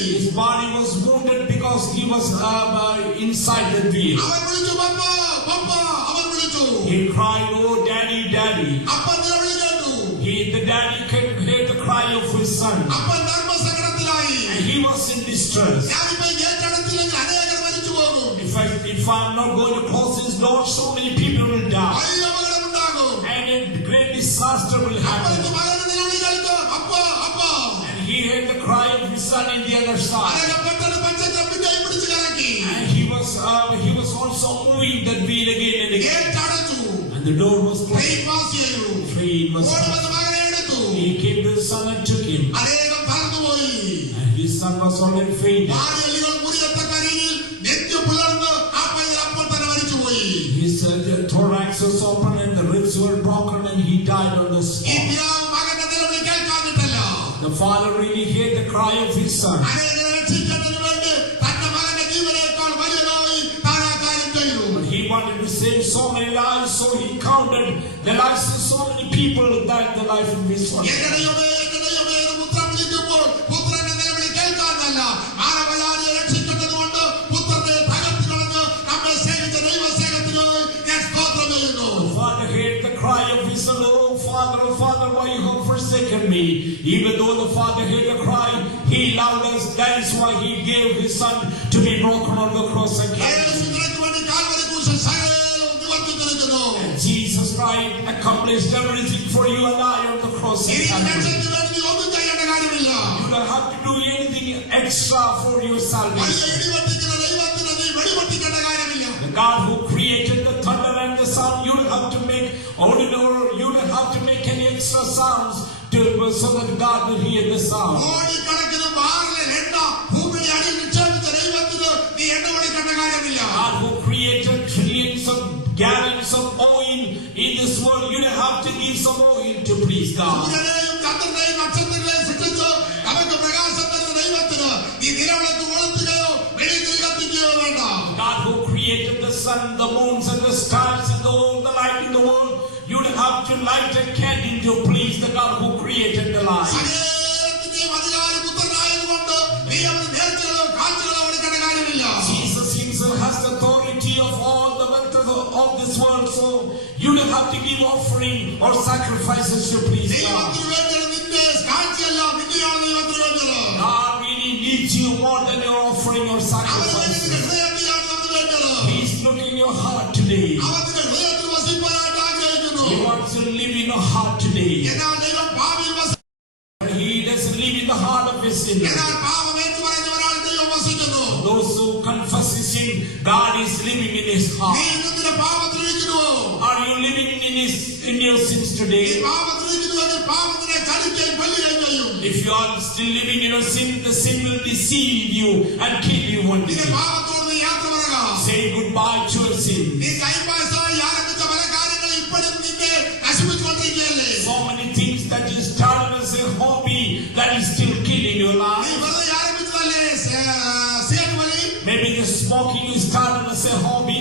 His body was wounded because he was inside the wheel. He cried, "Oh, daddy, daddy." The daddy could hear the cry of his son. And he was in distress. If I'm not going to close his door, so many people will die. And a great disaster will happen. And he heard the cry of his son in the other side. And he was also moving that wheel again and again. And the door was closed. Train was closed. He came to the son and took him. And his son was already fainting. His thorax was open and the ribs were broken and he died on the spot. The father really heard the cry of his son. But he wanted to save so many lives, so he counted the lives of so many people that the life of his son. Oh Father, why you have forsaken me? Even though the father heard the cry, he loved us. That is why he gave his son to be broken on the cross again. And Jesus Christ accomplished everything for you and I on the cross. You don't have to do anything extra for your salvation. The God who created the thunder and the sun, you don't have to make any extra sounds so that God will hear the sound. God who created trillions of gallons of oil in this world, you don't have to give some oil to please God. ചന്ദ്രനെയും നക്ഷത്രങ്ങളെയും സൃഷ്ടിച്ചു നമുക്ക് പ്രകാശം തരുന്ന ദൈവത്തിന് നീ നിലവിളക്ക് കൊളുത്തുകയോ വെളിയിൽ കത്തിക്കുകയോ വേണ്ട. God who created the sun, the moons and the stars and all the light in the world, you would have to light a candle to please the God who created the light. സകലത്തിന്റെയും അധികാരി പുത്രനായതുകൊണ്ട് നീ അവന് നേർച്ചകളോ കാഴ്ചകളോ കൊടുക്കേണ്ട കാര്യമില്ല. Jesus himself has the authority of all the wealth of this world, so you don't have to give offering or sacrifices to please God. ദൈവത്തിന് വേണ്ടത് നിന്റെ കാഴ്ചയല്ല, നിന്നെയാണ് ദൈവത്തിന് വേണ്ടത്. God really needs you more than your offering or sacrifices. He is looking in your heart today. He wants to live in your heart today. He doesn't live in the heart of his sinner. Those who confess his sin, God is living in his heart. Are you living in your sins today? If you are still living in your sin, the sin will deceive you and kill you one day. Say goodbye to your sin. So many things that you started as a hobby that is still killing your life. Maybe the smoking you started as a hobby,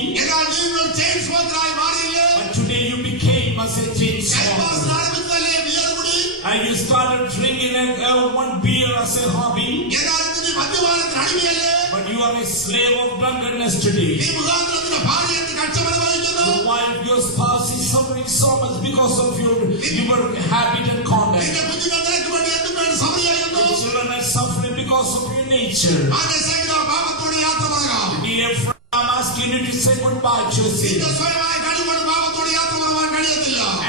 but today you became as a chain smoker. And you started drinking one beer as a hobby, but you are a slave of drunkenness today. Your wife, your spouse is suffering so much because of your habit and conduct. Your children are suffering because of your nature. Dear friend, I'm asking you to say goodbye to your sin.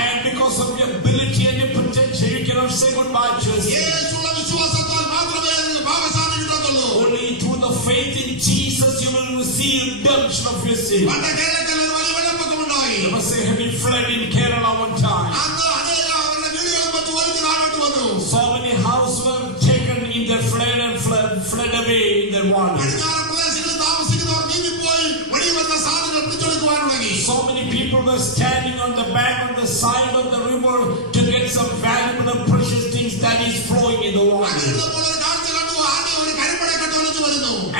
And because of your ability and your potential, you cannot say goodbye to your sin. Only through the faith in Jesus you will receive redemption of your sin. There was a heavy flood in Kerala one time. So many houses were taken in the flood and fled away in the water. So many people were standing on the bank on the side of the river to get some valuable and precious things that is flowing in the water.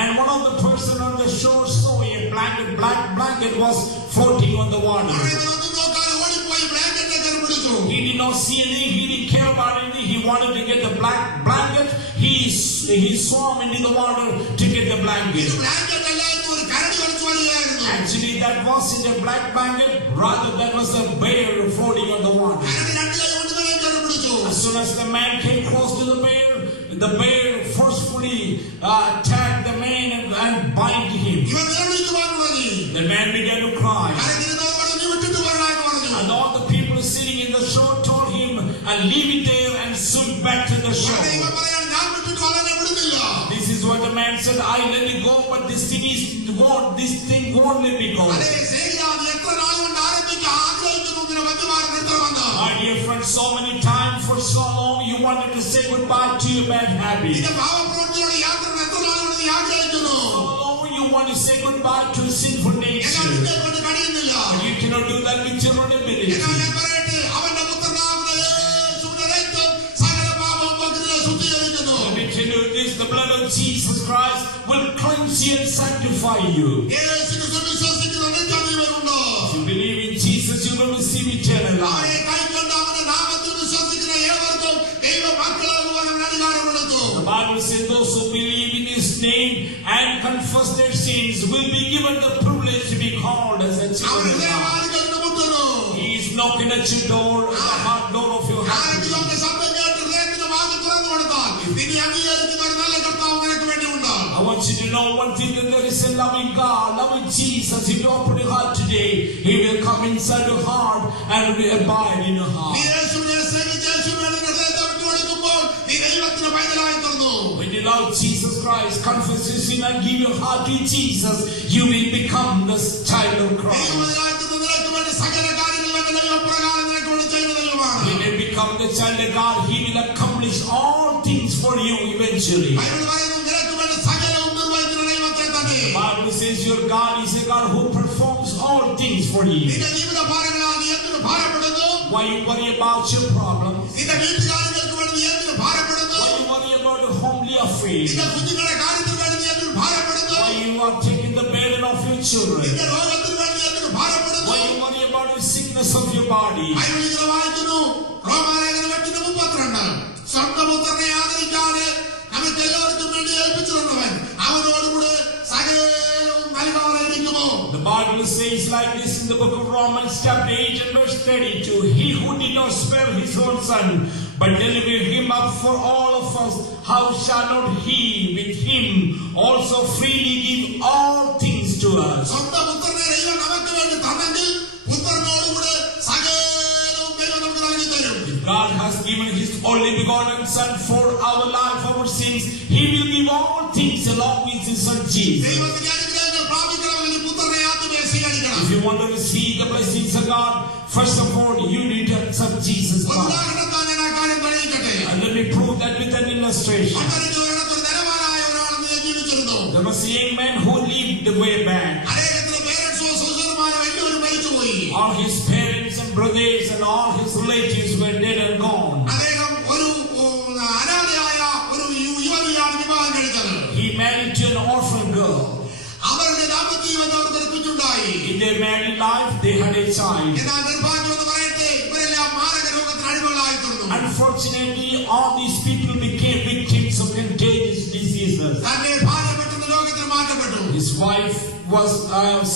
And one of the person on the shore saw a black blanket was floating on the water. He did not see anything, he didn't care about anything, he wanted to get the black blanket. He swam into the water to get the blanket. Actually that wasn't a black blanket, rather that was a bear floating on the water. As soon as the man came close to the bear forcefully attacked the man and bind him. The man began to cry. And all the people sitting in the shore told him, leave it there and swim back to the shore. This is what the man said, I let it go, but this thing won't let me go. My dear friend, so many times for so long you wanted to say goodbye to your bad habits. So long you want to say goodbye to sinful nature. But you cannot do that with your own ability. Let me tell you this, the blood of Jesus Christ will cleanse you and sanctify you. If you believe in Jesus, you will receive eternal life. The Bible says those who believe in His name and confess their sins will be given the privilege to be called as a child of God. He is knocking at your door, the heart door of your heart. I want you to know one thing, that there is a loving God, loving Jesus. If you open your heart today, He will come inside your heart and will abide in your heart. When you love Jesus Christ, confess your sin and give your heart to Jesus, you will become the child of Christ. When you become the child of God, He will accomplish all things for you eventually. The Bible says your God is a God who performs all things for you. Why you worry about your problems? വേണ്ടി എന്തിനു ഭാരപ്പെടുന്നു? Why you worry about the homely affairs? നിന്റെ കുഞ്ഞുങ്ങളുടെ കാര്യത്തിന് വേണ്ടി നീ എന്തിനു ഭാരപ്പെടുന്നു? Why you are taking the burden of your children? നിന്റെ രോഗത്തിന് വേണ്ടി എന്തിനു ഭാരപ്പെടുന്നു? Why you worry about the sickness of your body? ബൈബിളിൽ ഇങ്ങനെ വായിക്കുന്നു, റോമാലേഖനം 8:32, സ്വന്തം പുത്രനെ ആദരിക്കാതെ നമുക്ക് എല്ലാവർക്കും വേണ്ടി ഏൽപ്പിച്ചു തന്നവൻ അവനോടുകൂടെ സകലവും നൽകാതെ ഇരിക്കുമോ? The Bible says like this in the book of Romans chapter 8 and verse 32, he who did not spare his own son but delivered him up for all of us, how shall not he with him also freely give all things to us? സ്വന്തം പുത്രനെ ദൈവം നമുക്ക് വേണ്ടി തന്നെങ്കിൽ പുത്രനോടുകൂടെ സകലവും ദൈവം നമുക്ക് നൽകി തരും. If God has given his only begotten son for our life, our sins, he will give all things along with his son Jesus. ദൈവത്തിന്റെ അനുഗ്രഹങ്ങൾ പ്രാപിക്കണമെങ്കിൽ പുത്രനെ ആദ്യമേ സ്വീകരിക്കണം. If you want to receive the blessings of God, first of all, you need to accept Jesus ഒരു Christ. ഉദാഹരണത്താൽ ഞാൻ ആ കാര്യം തെളിയിക്കട്ടെ. And let me prove that with an illustration. അമേരിക്കയിൽ ഒരു ധനവാനായ ഒരാൾ ജീവിച്ചിരുന്നു. There was a young man who lived way back. അദ്ദേഹത്തിന്റെ പേരൻസോ സഹോദരന്മാരോ എല്ലാവരും മരിച്ചുപോയി. All his parents and brothers and all his relatives were dead and gone. അദ്ദേഹം ഒരു അനാഥയായ ഒരു യുവതിയാണ് വിവാഹം കഴിച്ചത്. He married to an orphan girl. അവരുടെ ദാമ്പത്യ ജീവിതത്തിൽ അവർക്ക് ഒരു കുഞ്ഞുണ്ടായി. In their married life, they had a child. എന്നാൽ നിർഭാഗ്യം എന്ന് പറയട്ടെ, ഇവരെല്ലാം മാരക രോഗത്തിന് അടിമകളായി തീർന്നു. Unfortunately, all these people became victims of contagious diseases. തന്റെ ഭാര്യ പെട്ടെന്ന് രോഗത്തിന് മാറ്റപ്പെട്ടു. His wife was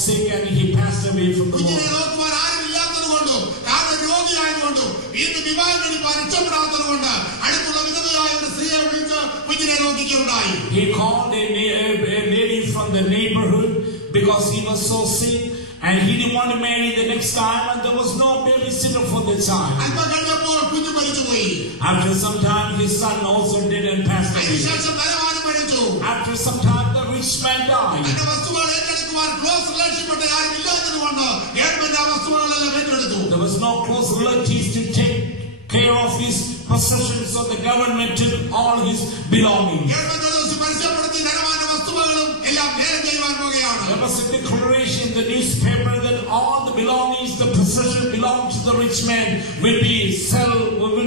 sick and he passed away from the കുഞ്ഞിനെ world. നോക്കുവാൻ ആരും ഇല്ലാത്തത് കൊണ്ടും രാവിലെ രോഗിയായതുകൊണ്ടും വീണ്ടും വിവാഹം കഴിപ്പാൻ ഇഷ്ടപ്പെടാത്തത് കൊണ്ട് അടുത്തുള്ള വിധവയായ ഒരു സ്ത്രീയെ വിളിച്ച് കുഞ്ഞിനെ നോക്കിക്കുകയുണ്ടായി. He called a lady from the neighborhood because he was so sick and he didn't want to marry the next time, and there was no babysitter for the child. അല്പം കഴിഞ്ഞപ്പോൾ കുഞ്ഞു മരിച്ചുപോയി. After some time, his son also did and passed away. അതിനുശേഷം ധനവാനും മരിച്ചു. After some time, the rich man died. തന്റെ വസ്തുക്കൾ ഏറ്റെടുക്കുവാൻ close റിലേഷൻപ്പെട്ട ആരും ഇല്ലാത്തതുകൊണ്ട് ഗവൺമെന്റ് ആ വസ്തുക്കളെല്ലാം ഏറ്റെടുത്തു. There was no close relatives to take care of his possessions, so the government took all his belongings. Government പരസ്യപ്പെടുത്തി ധനവാന്റെ വസ്തുക്കളും എല്ലാം ലേലം ചെയ്യുവാൻ പോകുകയാണ്. There was a declaration in the newspaper that all the belongings, the possession belonging to the rich man will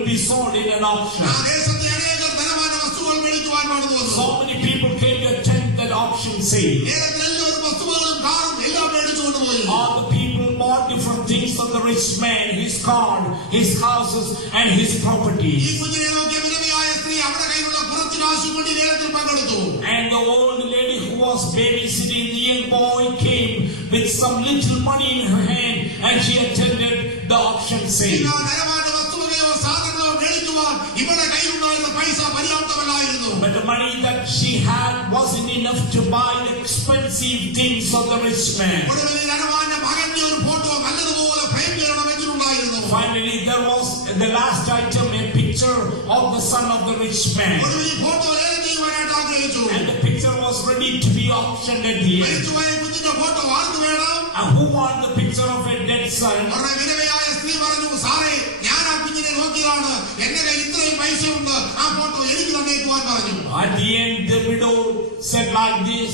be sold in an auction. ആ ദേശത്തെ അനേകർ ധനവാന്റെ വസ്തുക്കൾ മേടിക്കുവാൻ വേണ്ടി വന്നു. So many people came to attend that auction sale. ലേലത്തിൽ എല്ലാവരും വസ്തുക്കളും കാറും എല്ലാം മേടിച്ചുകൊണ്ട് പോയി. All the people bought different things from the rich man, his car, his houses and his property. ഈ കുഞ്ഞിനെ നോക്കിയ വിധവയായ സ്ത്രീ അവരുടെ കയ്യിലുള്ള കുറച്ച് കാശ് കൊണ്ട് ഈ ലേലത്തിൽ പങ്കെടുത്തു. And the old lady who was babysitting the young boy came with some little money in her hand and she attended the auction sale. ധനവാന്റെ വസ്തുവകയോ സാധനങ്ങളോ മേടിക്കുവാൻ ഇവരുടെ കയ്യിലുണ്ടായിരുന്ന പൈസ പര്യാപ്തമല്ലായിരുന്നു. But the money that she had wasn't enough to buy the expensive things of the rich man. ഒടുവിൽ ധനവാന്റെ മകന്റെ ഒരു photo നല്ലതുപോലെ frame ചെയ്യണം വെച്ചിട്ടുണ്ടായിരുന്നു. Finally, there was the last item, a picture of the son of the rich man. ഒടുവിൽ ഈ photo ലേലം ചെയ്യുവാനായിട്ട് ആഗ്രഹിച്ചു. And the picture was ready to be auctioned at the end. മരിച്ചുപോയ കുഞ്ഞിന്റെ ഫോട്ടോ ആർക്ക് വേണം? And who want the picture of a dead son? അവരുടെ വിധവയായ സ്ത്രീ പറഞ്ഞു, സാറേ ഞാൻ ആ കുഞ്ഞിനെ നോക്കിയതാണ്, എന്റെ കയ്യിൽ ഇത്രയും പൈസയുണ്ട്, ആ ഫോട്ടോ എനിക്ക് തന്നേക്കുവാൻ പറഞ്ഞു. At the end, the widow said like this,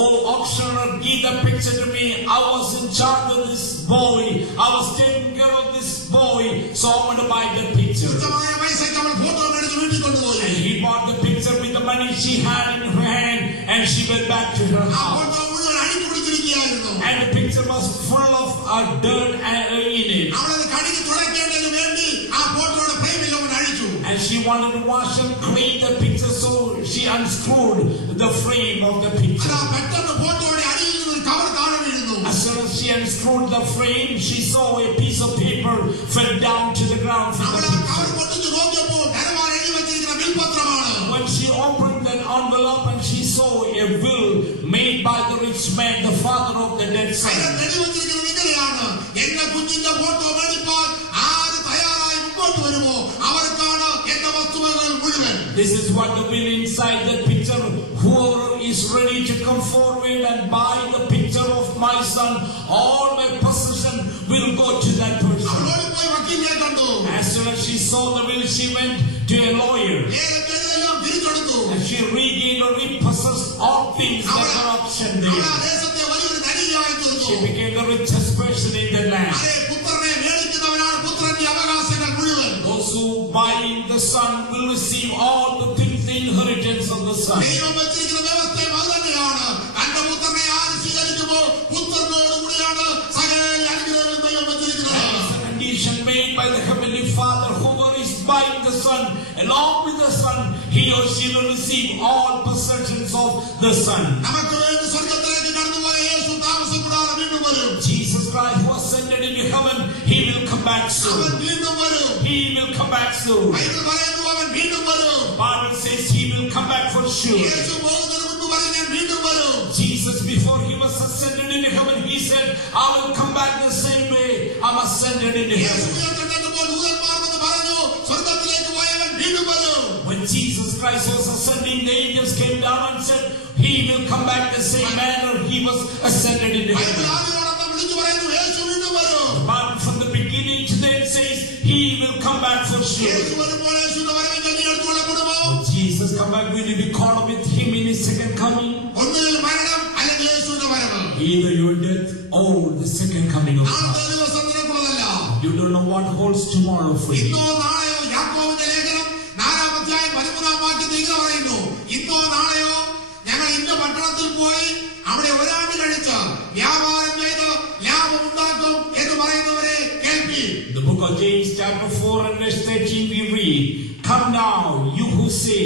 "Oh auctioneer, give the picture to me. I was in charge of this boy. I was taking care of this boy, so I'm going to buy the picture." തുച്ഛമായ പൈസയ്ക്ക് അവൾ photo മേടിച്ച് വീട്ടിൽ കൊണ്ടുപോയി. And he bought the picture with the money she had in her hand, and she went back to her ആ house. Photo മുഴുവൻ അടിച്ചു പിടിച്ചിരിക്കുകയായിരുന്നു. And the picture was full of dirt in it. അവളത് കഴുകി തുടയ്ക്കേണ്ടതിന് വേണ്ടി ആ ഫോട്ടോയുടെ ഫ്രെയിമിൽ അവൻ അഴിച്ചു. And she wanted to wash and clean the picture, so she unscrewed the frame of the picture. അതാ പെട്ടെന്ന് ഫോട്ടോയുടെ അടിയിൽ നിന്ന് ഒരു കവർ താഴെ വീഴുന്നു. As soon as she unscrewed the frame, she saw a piece of paper fell down to the ground from അവൾ the ആ കവർ picture. പൊട്ടിച്ച് നോക്കിയപ്പോൾ ധനവാൻ എഴുതി വച്ചിരിക്കുന്ന വിൽപത്രമാണ്. When she opened that envelope and she saw a will made by the rich man, the father of the dead son. അതിനകത്ത് എഴുതി വച്ചിരിക്കുന്നത് ഇങ്ങനെയാണ്, എന്റെ കുഞ്ഞിന്റെ ഫോട്ടോ മേടിപ്പാൻ ആര് തയ്യാറായി മുമ്പോട്ട് വരുമോ അവർക്കാണ് എന്റെ വസ്തുവകൾ മുഴുവൻ. This is what the will inside the picture. Whoever is ready to come forward and buy the picture of my son, all my possession will go to that person. അവളോട് പോയി വക്കീലിനെ കണ്ടു. As soon as she saw the will, she went to a lawyer. ലേലത്തെല്ലാം തിരിച്ചെടുത്തു. And she regained or repossessed all things that were auctioned അവൾ ആ there. ദേശത്തെ വലിയൊരു ധനികയായി തീർന്നു. She became the richest person in the land. അതേ പുത്രനെ മേടിക്കുന്നവനാണ് പുത്രന്റെ അവകാശങ്ങൾ മുഴുവൻ. Those who buy by the Son will receive all the things, the inheritance of the Son. ദൈവം വെച്ചിരിക്കുന്ന വ്യവസ്ഥയും അത് തന്നെയാണ്. തന്റെ പുത്രനെ ആര് സ്വീകരിക്കുമോ പുത്രനോട് കൂടിയാണ് സകല അനുഗ്രഹവും ദൈവം വെച്ചിരിക്കുന്നത്. That is a condition made by the Heavenly Father. Whoever is by the Son, along with the Son, he or she will receive all possessions of the Son. നമുക്ക് വേണ്ടി സ്വർഗ്ഗത്തിലേക്ക് കടന്നുപോയ യേശു താമസപ്പെടാതെ വീണ്ടും വരും. Jesus Christ who ascended into heaven, he will come back soon. അവൻ വീണ്ടും വരും. He will come back soon. Bible പറയുന്നു അവൻ വീണ്ടും വരും. Bible says he will come back for sure. യേശു പോകുന്നതിന് മുൻപ് പറഞ്ഞു ഞാൻ വീണ്ടും വരും. Jesus, before he was ascended into heaven, he said, I will come back the same way I'm ascended into Yeshu heaven. ഉയർത്തെഴുന്നേറ്റപ്പോൾ ദൂതന്മാർ വന്ന് പറഞ്ഞു സ്വർഗ്ഗത്തിലേക്ക് പോയവൻ വീണ്ടും വരും. When Jesus Christ was ascending, the angels came down and said, he will come back the same manner he was ascended into Bible heaven. ആദ്യമോടൊപ്പം വിളിച്ചു പറയുന്നു യേശു വീണ്ടും വരും. But from the beginning to the end says, he will come back for sure. യേശു വരുമ്പോൾ യേശുവിന്റെ വരവിൽ തന്നെ എടുത്തുകൊള്ളപ്പെടുമോ? Jesus come back, will you be caught with him in his second coming? ഒന്നുകിൽ മരണം അല്ലെങ്കിൽ യേശുവിന്റെ വരവ്. Either your death or the second coming of God. നാളത്തെ ദിവസം നിനക്കുള്ളതല്ല. You don't know what holds tomorrow for you. ഇന്നോ നാളെയോ യാക്കോബിന്റെ ലേഖനം 4-ാം അധ്യായം 13-ാം വാക്യത്തിൽ ഇങ്ങനെ പറയുന്നു, ഇന്നോ നാളെയോ ഞങ്ങൾ ഇന്ന പട്ടണത്തിൽ പോയി അവിടെ ഒരാണ്ട് കഴിച്ച് വ്യാപാരം ചെയ്ത് ലാഭമുണ്ടാക്കും എന്ന് പറയുന്നവരെ കേൾപ്പി. The book of James chapter 4 and verse 13 we read, come now, you who say,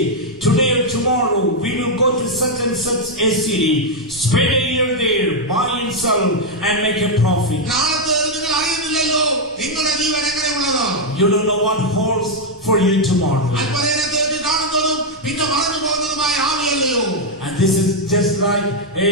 today or tomorrow we will go to such and such a city, spend a year there, buy and sell and make a profit. നാളത്തെ നിങ്ങൾ അറിയുന്നില്ലല്ലോ നിങ്ങളുടെ ജീവൻ എങ്ങനെയുള്ളത്. You don't know what holds for you tomorrow. അല്പനേരത്തേക്ക് കാണുന്നതും പിന്നെ മറന്നു പോകുന്നതുമായ ആവിയല്ലയോ. And this is just like a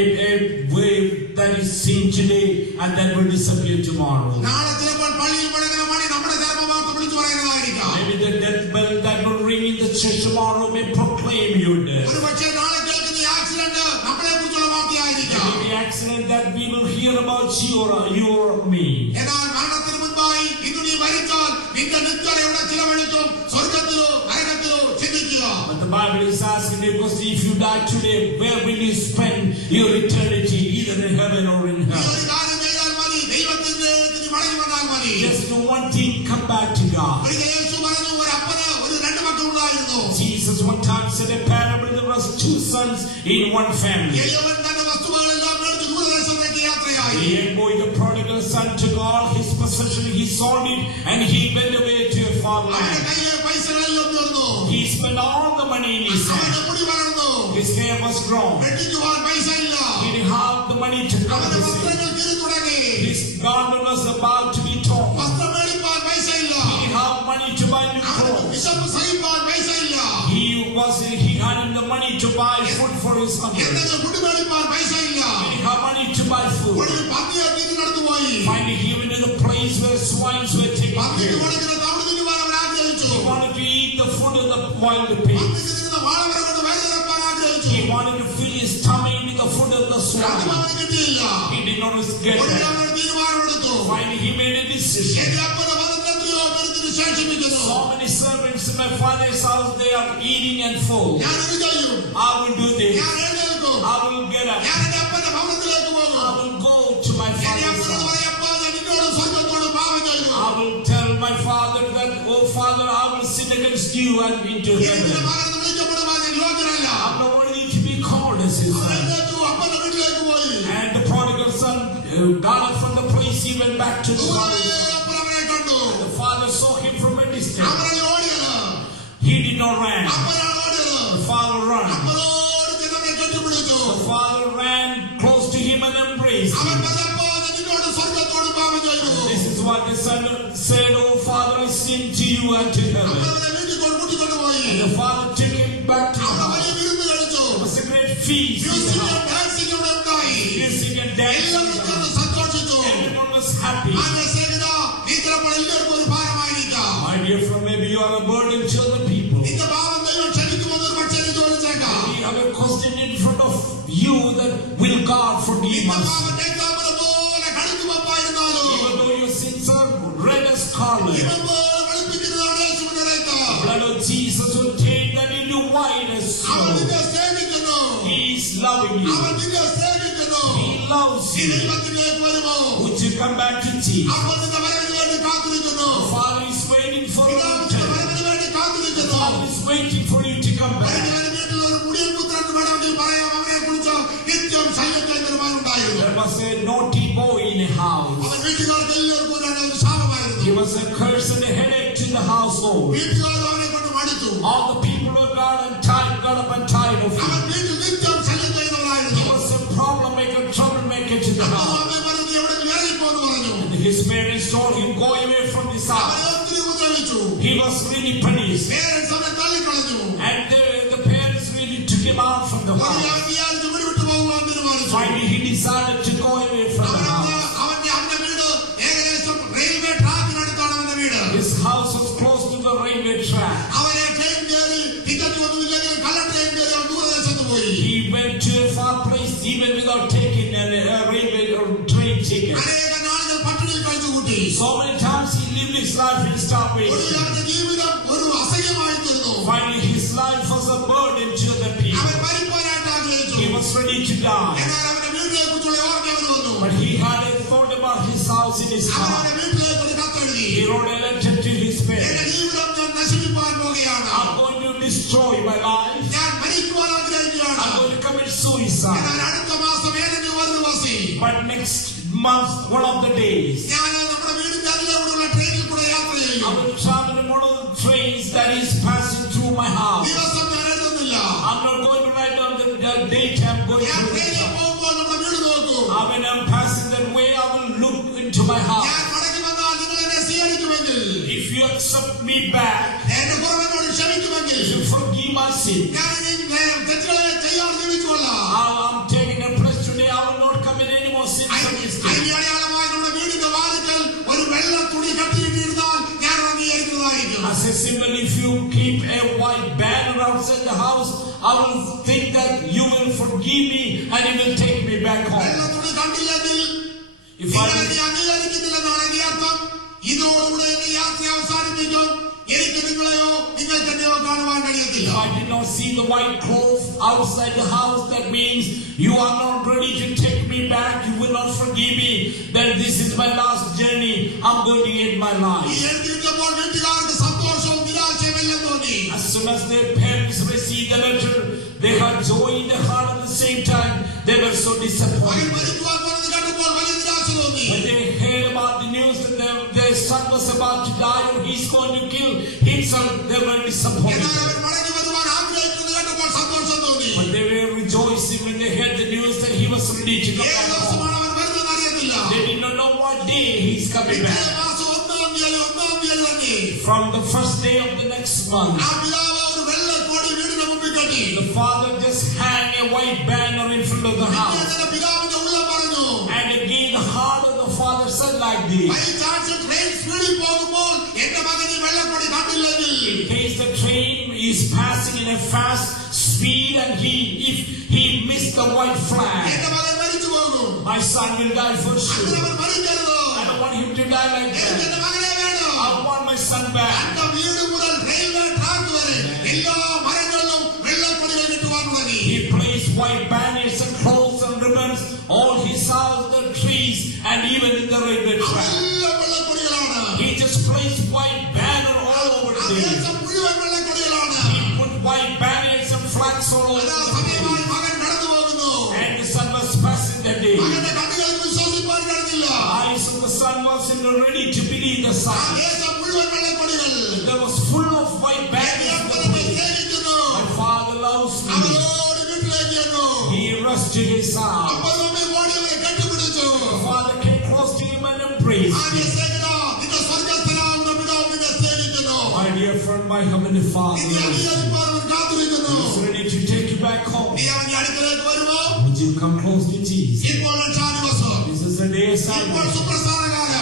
wave that is seen today and that will disappear tomorrow. നാളെ ചിലപ്പോൾ പള്ളിയിൽ മുഴങ്ങുന്ന മണി നമ്മുടെ ധർമ്മമാർത്ത വിളിച്ചു പറയുന്നതായിരിക്കാം. Maybe the death bell that will ring in the church tomorrow may proclaim your death. ഒരുപക്ഷേ നാളെ കേൾക്കുന്ന ഈ ആക്സിഡന്റ് നമ്മളെ കുറിച്ചുള്ള വാർത്തയായിരിക്കാം. Maybe the accident that we will hear about you or me. എന്നാൽ മരണത്തിന് മുൻപായി ഇന്ന് നീ മരിച്ചാൽ നിന്റെ നിത്യത എവിടെ ചിലവഴിക്കും? സ്വർഗ്ഗത്തിലോ നരകത്തിലോ ചിന്തിക്കുക. But the Bible is asking you, because if you die today, where will you spend your eternity, either in heaven or in ഈ hell? ഒരു കാര്യം ചെയ്താൽ മതി, ദൈവത്തിന്റെ അടുത്ത് മടങ്ങി വന്നാൽ മതി. Just do one thing, come back to God. ഒരിക്കൽ യേശു പറഞ്ഞു, ഒരു അപ്പന് ഒരു രണ്ട് മക്കളുണ്ടായിരുന്നു. Jesus one time said a parable, there was two sons in one family. എളിയവൻ തന്റെ വസ്തുവകളെല്ലാം എടുത്ത് ദൂരദേശത്തേക്ക് യാത്രയായി. The young boy, the prodigal son, took all his possession, he sold it, and he went away to a far അവന്റെ land. കയ്യിലെ പൈസകളെല്ലാം തീർന്നു. He spent all the money in his അവന്റെ hand. മുടി വളർന്നു. His hair was grown. വെട്ടിക്കുവാൻ പൈസ ഇല്ല. He didn't have the money to cover അവന്റെ his hair. വസ്ത്രങ്ങൾ കീറി തുടങ്ങി. His garment was about to be torn. വസ്ത്രം മേടിപ്പാൻ പൈസ ഇല്ല. He didn't have money to buy new അവന് clothes. വിശപ്പ് സഹിപ്പാൻ പൈസ ഇല്ല. He hadn't the money to buy food for his hunger. എന്തെങ്കിലും ഫുഡ് മേടിപ്പാൻ പൈസ ഇല്ല. He didn't have money to buy food. ഒരു പന്നിയെ തിന്നു നടന്നുപോയി. Finally, he went to the place where swines were taken പന്നിക്ക് care. കൊടുക്കുന്ന തവിട് തിന്നുവാൻ അവൻ ആഗ്രഹിച്ചു. He wanted to eat the food of the wild pigs. പന്നിക്ക് തിന്നുന്ന വാഴവര കൊണ്ട് വയറ് നിറപ്പാൻ ആഗ്രഹിച്ചു. He wanted to fill his tummy with the food of the അതും swine. അവന് കിട്ടിയില്ല. He did not get ഒടുവിൽ that. അവൻ ഒരു തീരുമാനമെടുത്തു. Finally, he made a decision. എന്റെ അപ്പന്റെ മതത്തിൽ എത്രയോ പേർക്ക് ശേഷിപ്പിക്കുന്നു. So many servants in my father's house, they are eating and full. ഞാൻ ഇത് ചെയ്യും. I will do this. ഞാൻ എഴുന്നേൽക്കും. I will get up. ഞാൻ എന്റെ അപ്പന്റെ ഭവനത്തിലേക്ക് പോകും. I will go to my എന്റെ father's അപ്പനോട് house. പറയും, അപ്പാ ഞാൻ നിന്നോട് സ്വർഗ്ഗത്തോട് പാപം ചെയ്തു. I will tell my father that, oh Father, I will sin against you and into ഇതിന്റെ heaven. മകനെന്ന് വിളിക്കപ്പെടുവാൻ ഞാൻ യോഗ്യനല്ല. I'm not worthy to be called as his അവൻ son. എഴുന്നേറ്റു അപ്പന്റെ വീട്ടിലേക്ക് പോയി. And the prodigal son got up from the place, he went back to the ദൂരെ father's house. അപ്പൻ അവനെ കണ്ടു. The father saw him from a distance. അവനെ ഓടിയത്. He did not run. അപ്പനാണ് ഓടിയത്. The father ran. അപ്പനോട് ചെന്നവനെ കെട്ടിപ്പിടിച്ചു. The father ran close to him and embraced അവൻ him. പറഞ്ഞു, അപ്പാ ഞാൻ നിന്നോട് സ്വർഗ്ഗത്തോട് പാപം ചെയ്തു. This is what the son said, oh Father, I sin to you and to heaven. അപ്പൻ അവനെ വീട്ടിൽ കൂട്ടിക്കൊണ്ടുപോയി. And the father took him back to the അവിടെ house. വലിയ വിരുന്ന് കഴിച്ചു. It was a great feast. in the മ്യൂസിക്കും house. Dancing ഇവിടെ ഉണ്ടായി. Music and dancing. എല്ലാവരും ചേർന്ന് സന്തോഷിച്ചു. Everyone was happy. ആന്റെ സ്നേഹിതാ, നീ ചിലപ്പോൾ എല്ലാവർക്കും ഒരു ഭാരമായിരിക്കാം. My dear friend, maybe you are a burden to other people. നിന്റെ പാവം ദൈവം ക്ഷമിക്കുമെന്ന് ഒരു പക്ഷേ നീ ചോദിച്ചേക്കാം. You have a question in front of you that will God forgive നിന്റെ us? പാവം രക്താമര പോലെ കടുക്കുമപ്പായിരുന്നാലും Even though your sins are red as scarlet, ഇവൻ പോലെ വെളുപ്പിക്കുന്നതാണ് യേശുവിന്റെ രക്തം. blood of Jesus will take that into white as അവൻ snow. നിന്നെ സ്നേഹിക്കുന്നു. He is loving you. അവൻ നിന്നെ സ്നേഹിക്കുന്നു. He loves നീ you. ദൈവത്തിലേക്ക് വരുമോ? Would you come back to Jesus? അവൻ നിന്റെ വരവിന് വേണ്ടി കാത്തിരിക്കുന്നു. The Father is waiting for പിതാവ് you. നിന്റെ വരവിന് വേണ്ടി കാത്തിരിക്കുന്നു. father is waiting for you to come back. There was a naughty boy in a house. He was a curse and a headache to the household. All the people were got up and tired of him. He was a problem maker, troublemaker to the house. And his parents told him, go away from this house. He was really punished. And the parents really took him out from the house. Finally, he decided to go away from the house. His house was close to the railway track. He went to a far place even without taking a railway or train ticket. So many times he lived his life in starvation. Finally, his life was a burden to the people. He was ready to die. But he had a thought about his house in his heart. He wrote a letter to his parents. I'm going to destroy my life. I'm going to commit suicide. But next month, one of the days, I will travel in one of the trains that is passing through my house. I'm not going to write down the date I'm going to reach. When I'm passing that way, I will look into my house. If you accept me back, if you forgive my sin, I'm taking a pledge today, I will not commit any more sins against you. As a symbol, if you keep a white banner outside the house, I will think that you will forgive me and you will take me back home. If I did not see the white cloth outside the house, that means you are not ready to take me back. You will not forgive me. That this is my last journey. I'm going to end my life. As soon as their parents received the letter, they had joy in their heart at the same time. They were so disappointed. When they heard about the news that their son was about to die or he's going to kill himself, they were disappointed. But they were rejoicing when they heard the news that he was ready to come back home. They did not know what day he's coming back. From the first day of the next month, the father just hung a white banner in front of the house. And again the heart of the father said like this: in case the train is passing in a fast speed and if he missed the white flag, my son will die for sure. I don't want him to die like that. I want my son back. He placed white banners and clothes and ribbons, all his house, the trees, and even in the railway track. He just placed white banner all over there. He put white banners and flags all over the place. And the sun was passing that day. Eyes of the sun wasn't ready to believe the sun. There was full of white banners in the place. My father loves me. He rushed to his house. The father came close to him and embraced him. My dear friend, my heavenly Father is ready to take you back home. Would you come close to Jesus? This is the day of salvation.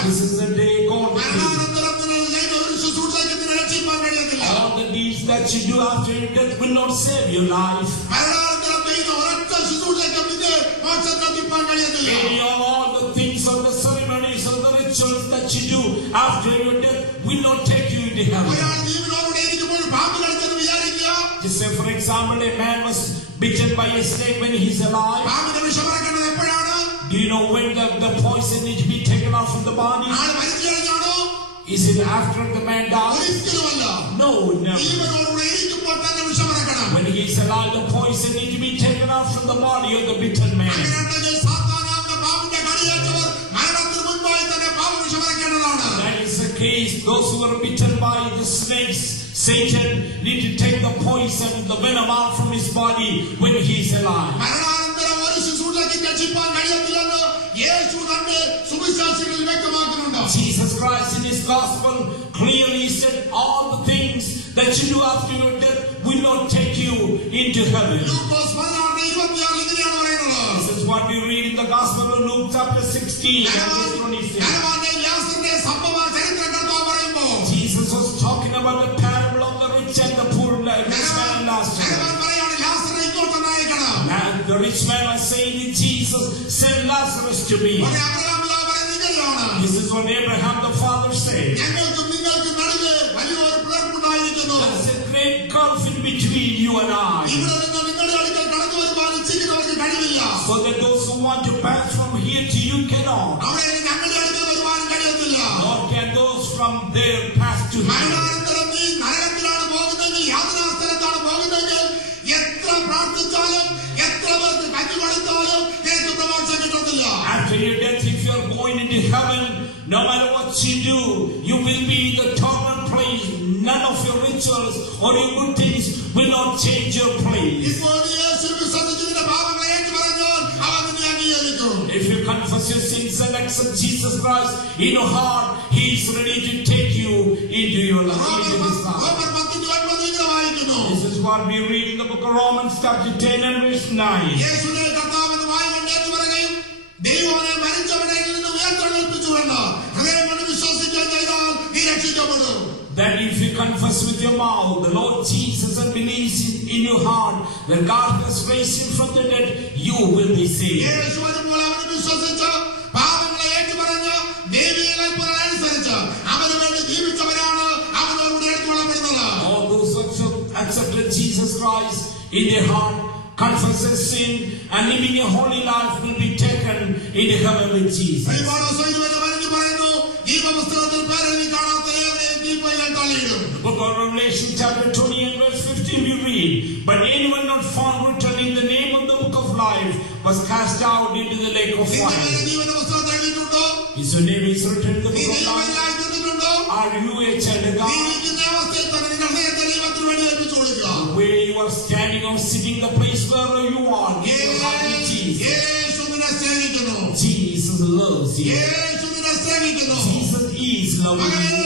This is the day God made. All the deeds that you do after your death will not save your life. All the things of the ceremonies of the rituals that you do after your death will not take you into heaven. Just say, for example, a man was bitten by a snake when he's alive. Do you know when the poison needs to be taken out from the body? Is it after the man dies? ഒരിക്കലുമല്ല. No, never. ജീവനോടുകൂടെ ഇരിക്കുമ്പോൾ തന്നെ വിഷമിറക്കണം. When he is allowed, the poison need to be taken out from the body of the bitten man. അങ്ങനെയുണ്ടെങ്കിൽ സാത്താനാകുന്ന പാമ്പിന്റെ കടിയേറ്റവർ മരണത്തിന് മുൻപായി തന്നെ പാപ വിഷമിറക്കേണ്ടതാണ്. That is the case. Those who are bitten by the snakes, Satan, need to take the poison, the venom out from his body when he is alive. മരണാനന്തരം ഒരു ശുശ്രൂഷയ്ക്ക് രക്ഷിപ്പാൻ കഴിയത്തില്ലെന്ന് യേശു തന്റെ സുവിശേഷങ്ങളിൽ വ്യക്തമാക്കുന്നുണ്ട്. Jesus Christ in his gospel clearly said all the things that you do after your death will not take you into heaven. ലൂക്കോസ് 16:26 ഇങ്ങനെയാണ് പറയുന്നത്. This is what we read in the gospel of Luke chapter 16 and verse 26. ലാസറിന്റെ സംഭവ ചരിത്രം കർത്താവ് പറയുമ്പോൾ Jesus was talking about the parable of the rich and the poor, rich man and Lazarus. പറയാണ് ലാസറിനെ ഇങ്ങോട്ട് അയക്കണം. And the rich man was saying that Jesus sent Lazarus to me. Abraham പിതാവ് പറയുന്നത് ഇങ്ങനെയാണ്. This is what Abraham the father said. ഞങ്ങൾക്കും നിങ്ങൾക്കും നടുവേ വലിയൊരു പിളർപ്പുണ്ടായിരിക്കുന്നു. There is a great gulf in between you and I. ഇവിടെ നിന്ന് നിങ്ങളുടെ അടുക്കൽ കടന്നു വരുവാൻ ഇച്ഛിക്കുന്നവർക്ക് കഴിവില്ല. So that those who want to pass from here to you cannot. അവിടെ ഞങ്ങളുടെ അടുക്കൽ വരുവാൻ കഴിയത്തില്ല. Nor can those from there pass to here. മരണാനന്തരം നീ നരകത്തിലാണ് പോകുന്നതെങ്കിൽ, യാതനാസ്ഥലത്താണ് പോകുന്നതെങ്കിൽ, എത്ര പ്രാർത്ഥിച്ചാലും എത്ര പേർക്ക് കഞ്ഞി കൊടുത്താലും നിനക്ക് പ്രമോഷൻ കിട്ടത്തില്ല. After your death, if you are going into heaven, no matter what you do, you will be in the torment place. None of your rituals or your good things will not change your place. ഇപ്പോൾ നീ യേശുവിൽ വിശ്വസിച്ച് നിന്റെ പാപങ്ങളെ ഏറ്റുപറഞ്ഞാൽ അവൻ നിന്നെ അംഗീകരിക്കും. If you confess your sins and accept Jesus Christ in your heart, He is ready to take you into your life. റോമർ 10:9 ഇങ്ങനെ വായിക്കുന്നു. This is what we read in the book of Romans chapter 10 and verse 9. യേശുവിനെ കർത്താവെന്ന് വായിക്കൊണ്ട് ഏറ്റുപറയുകയും ദൈവനെ മരിച്ചവനിൽ നിന്ന് ഉയർത്തെഴുന്നേൽപ്പിച്ചുവെന്ന് ഹൃദയം കൊണ്ട് വിശ്വസിക്കുകയും ചെയ്താൽ നീ രക്ഷിക്കപ്പെടും. That if you confess with your mouth the Lord Jesus and believe in your heart that God has raised him from the dead, you will be saved. യേശു വരുമ്പോൾ അവനെ വിശ്വസിച്ച് പാപങ്ങളെ ഏറ്റുപറഞ്ഞ് ദൈവിക കൽപ്പനകൾ അനുസരിച്ച് അവന് വേണ്ടി ജീവിച്ചവരാണ് അവനോട് എടുത്തുകൊള്ളപ്പെടുന്നത്. All those who accepted Jesus Christ in their heart, confess their sin and living a holy life will be taken into heaven with Jesus. Book of Revelation chapter 20 and verse 15 we read, but anyone not found written in the name of the book of life was cast out into the lake of fire. Is your name is written in the book of life? Are you a child of God? Where you are standing or sitting, the place where you are, give your heart to Jesus. Jesus loves you. Jesus is loving you.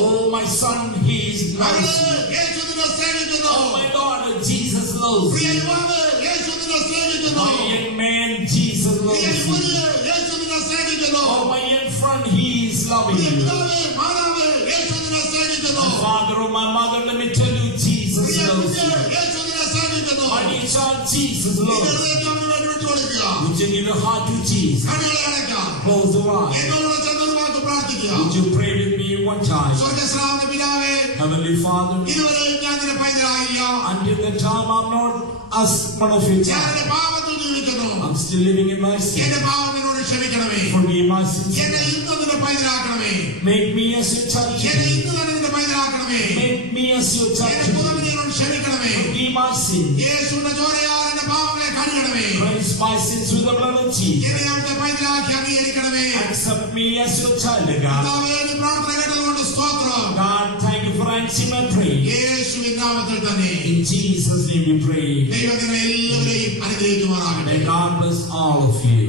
Oh my son, he is loving you. Oh my daughter, Jesus loves you. My young man, Jesus loves you. Oh my young friend, he is loving you. My father or my mother, let me tell you, Jesus loves you. My dear child, Jesus loves you. Would you give your heart to Jesus? Close the eyes. Would you pray with me one time? Heavenly Father, until the time I'm not as one of your child, I'm still living in my sin. Forgive my sins. Make me as your child. Make me as your child. Forgive my sins. Cleanse my sins with the blood of Jesus. Accept me as your child, God. God, thank you for answering my prayer. In Jesus' name we pray. May God bless all of you.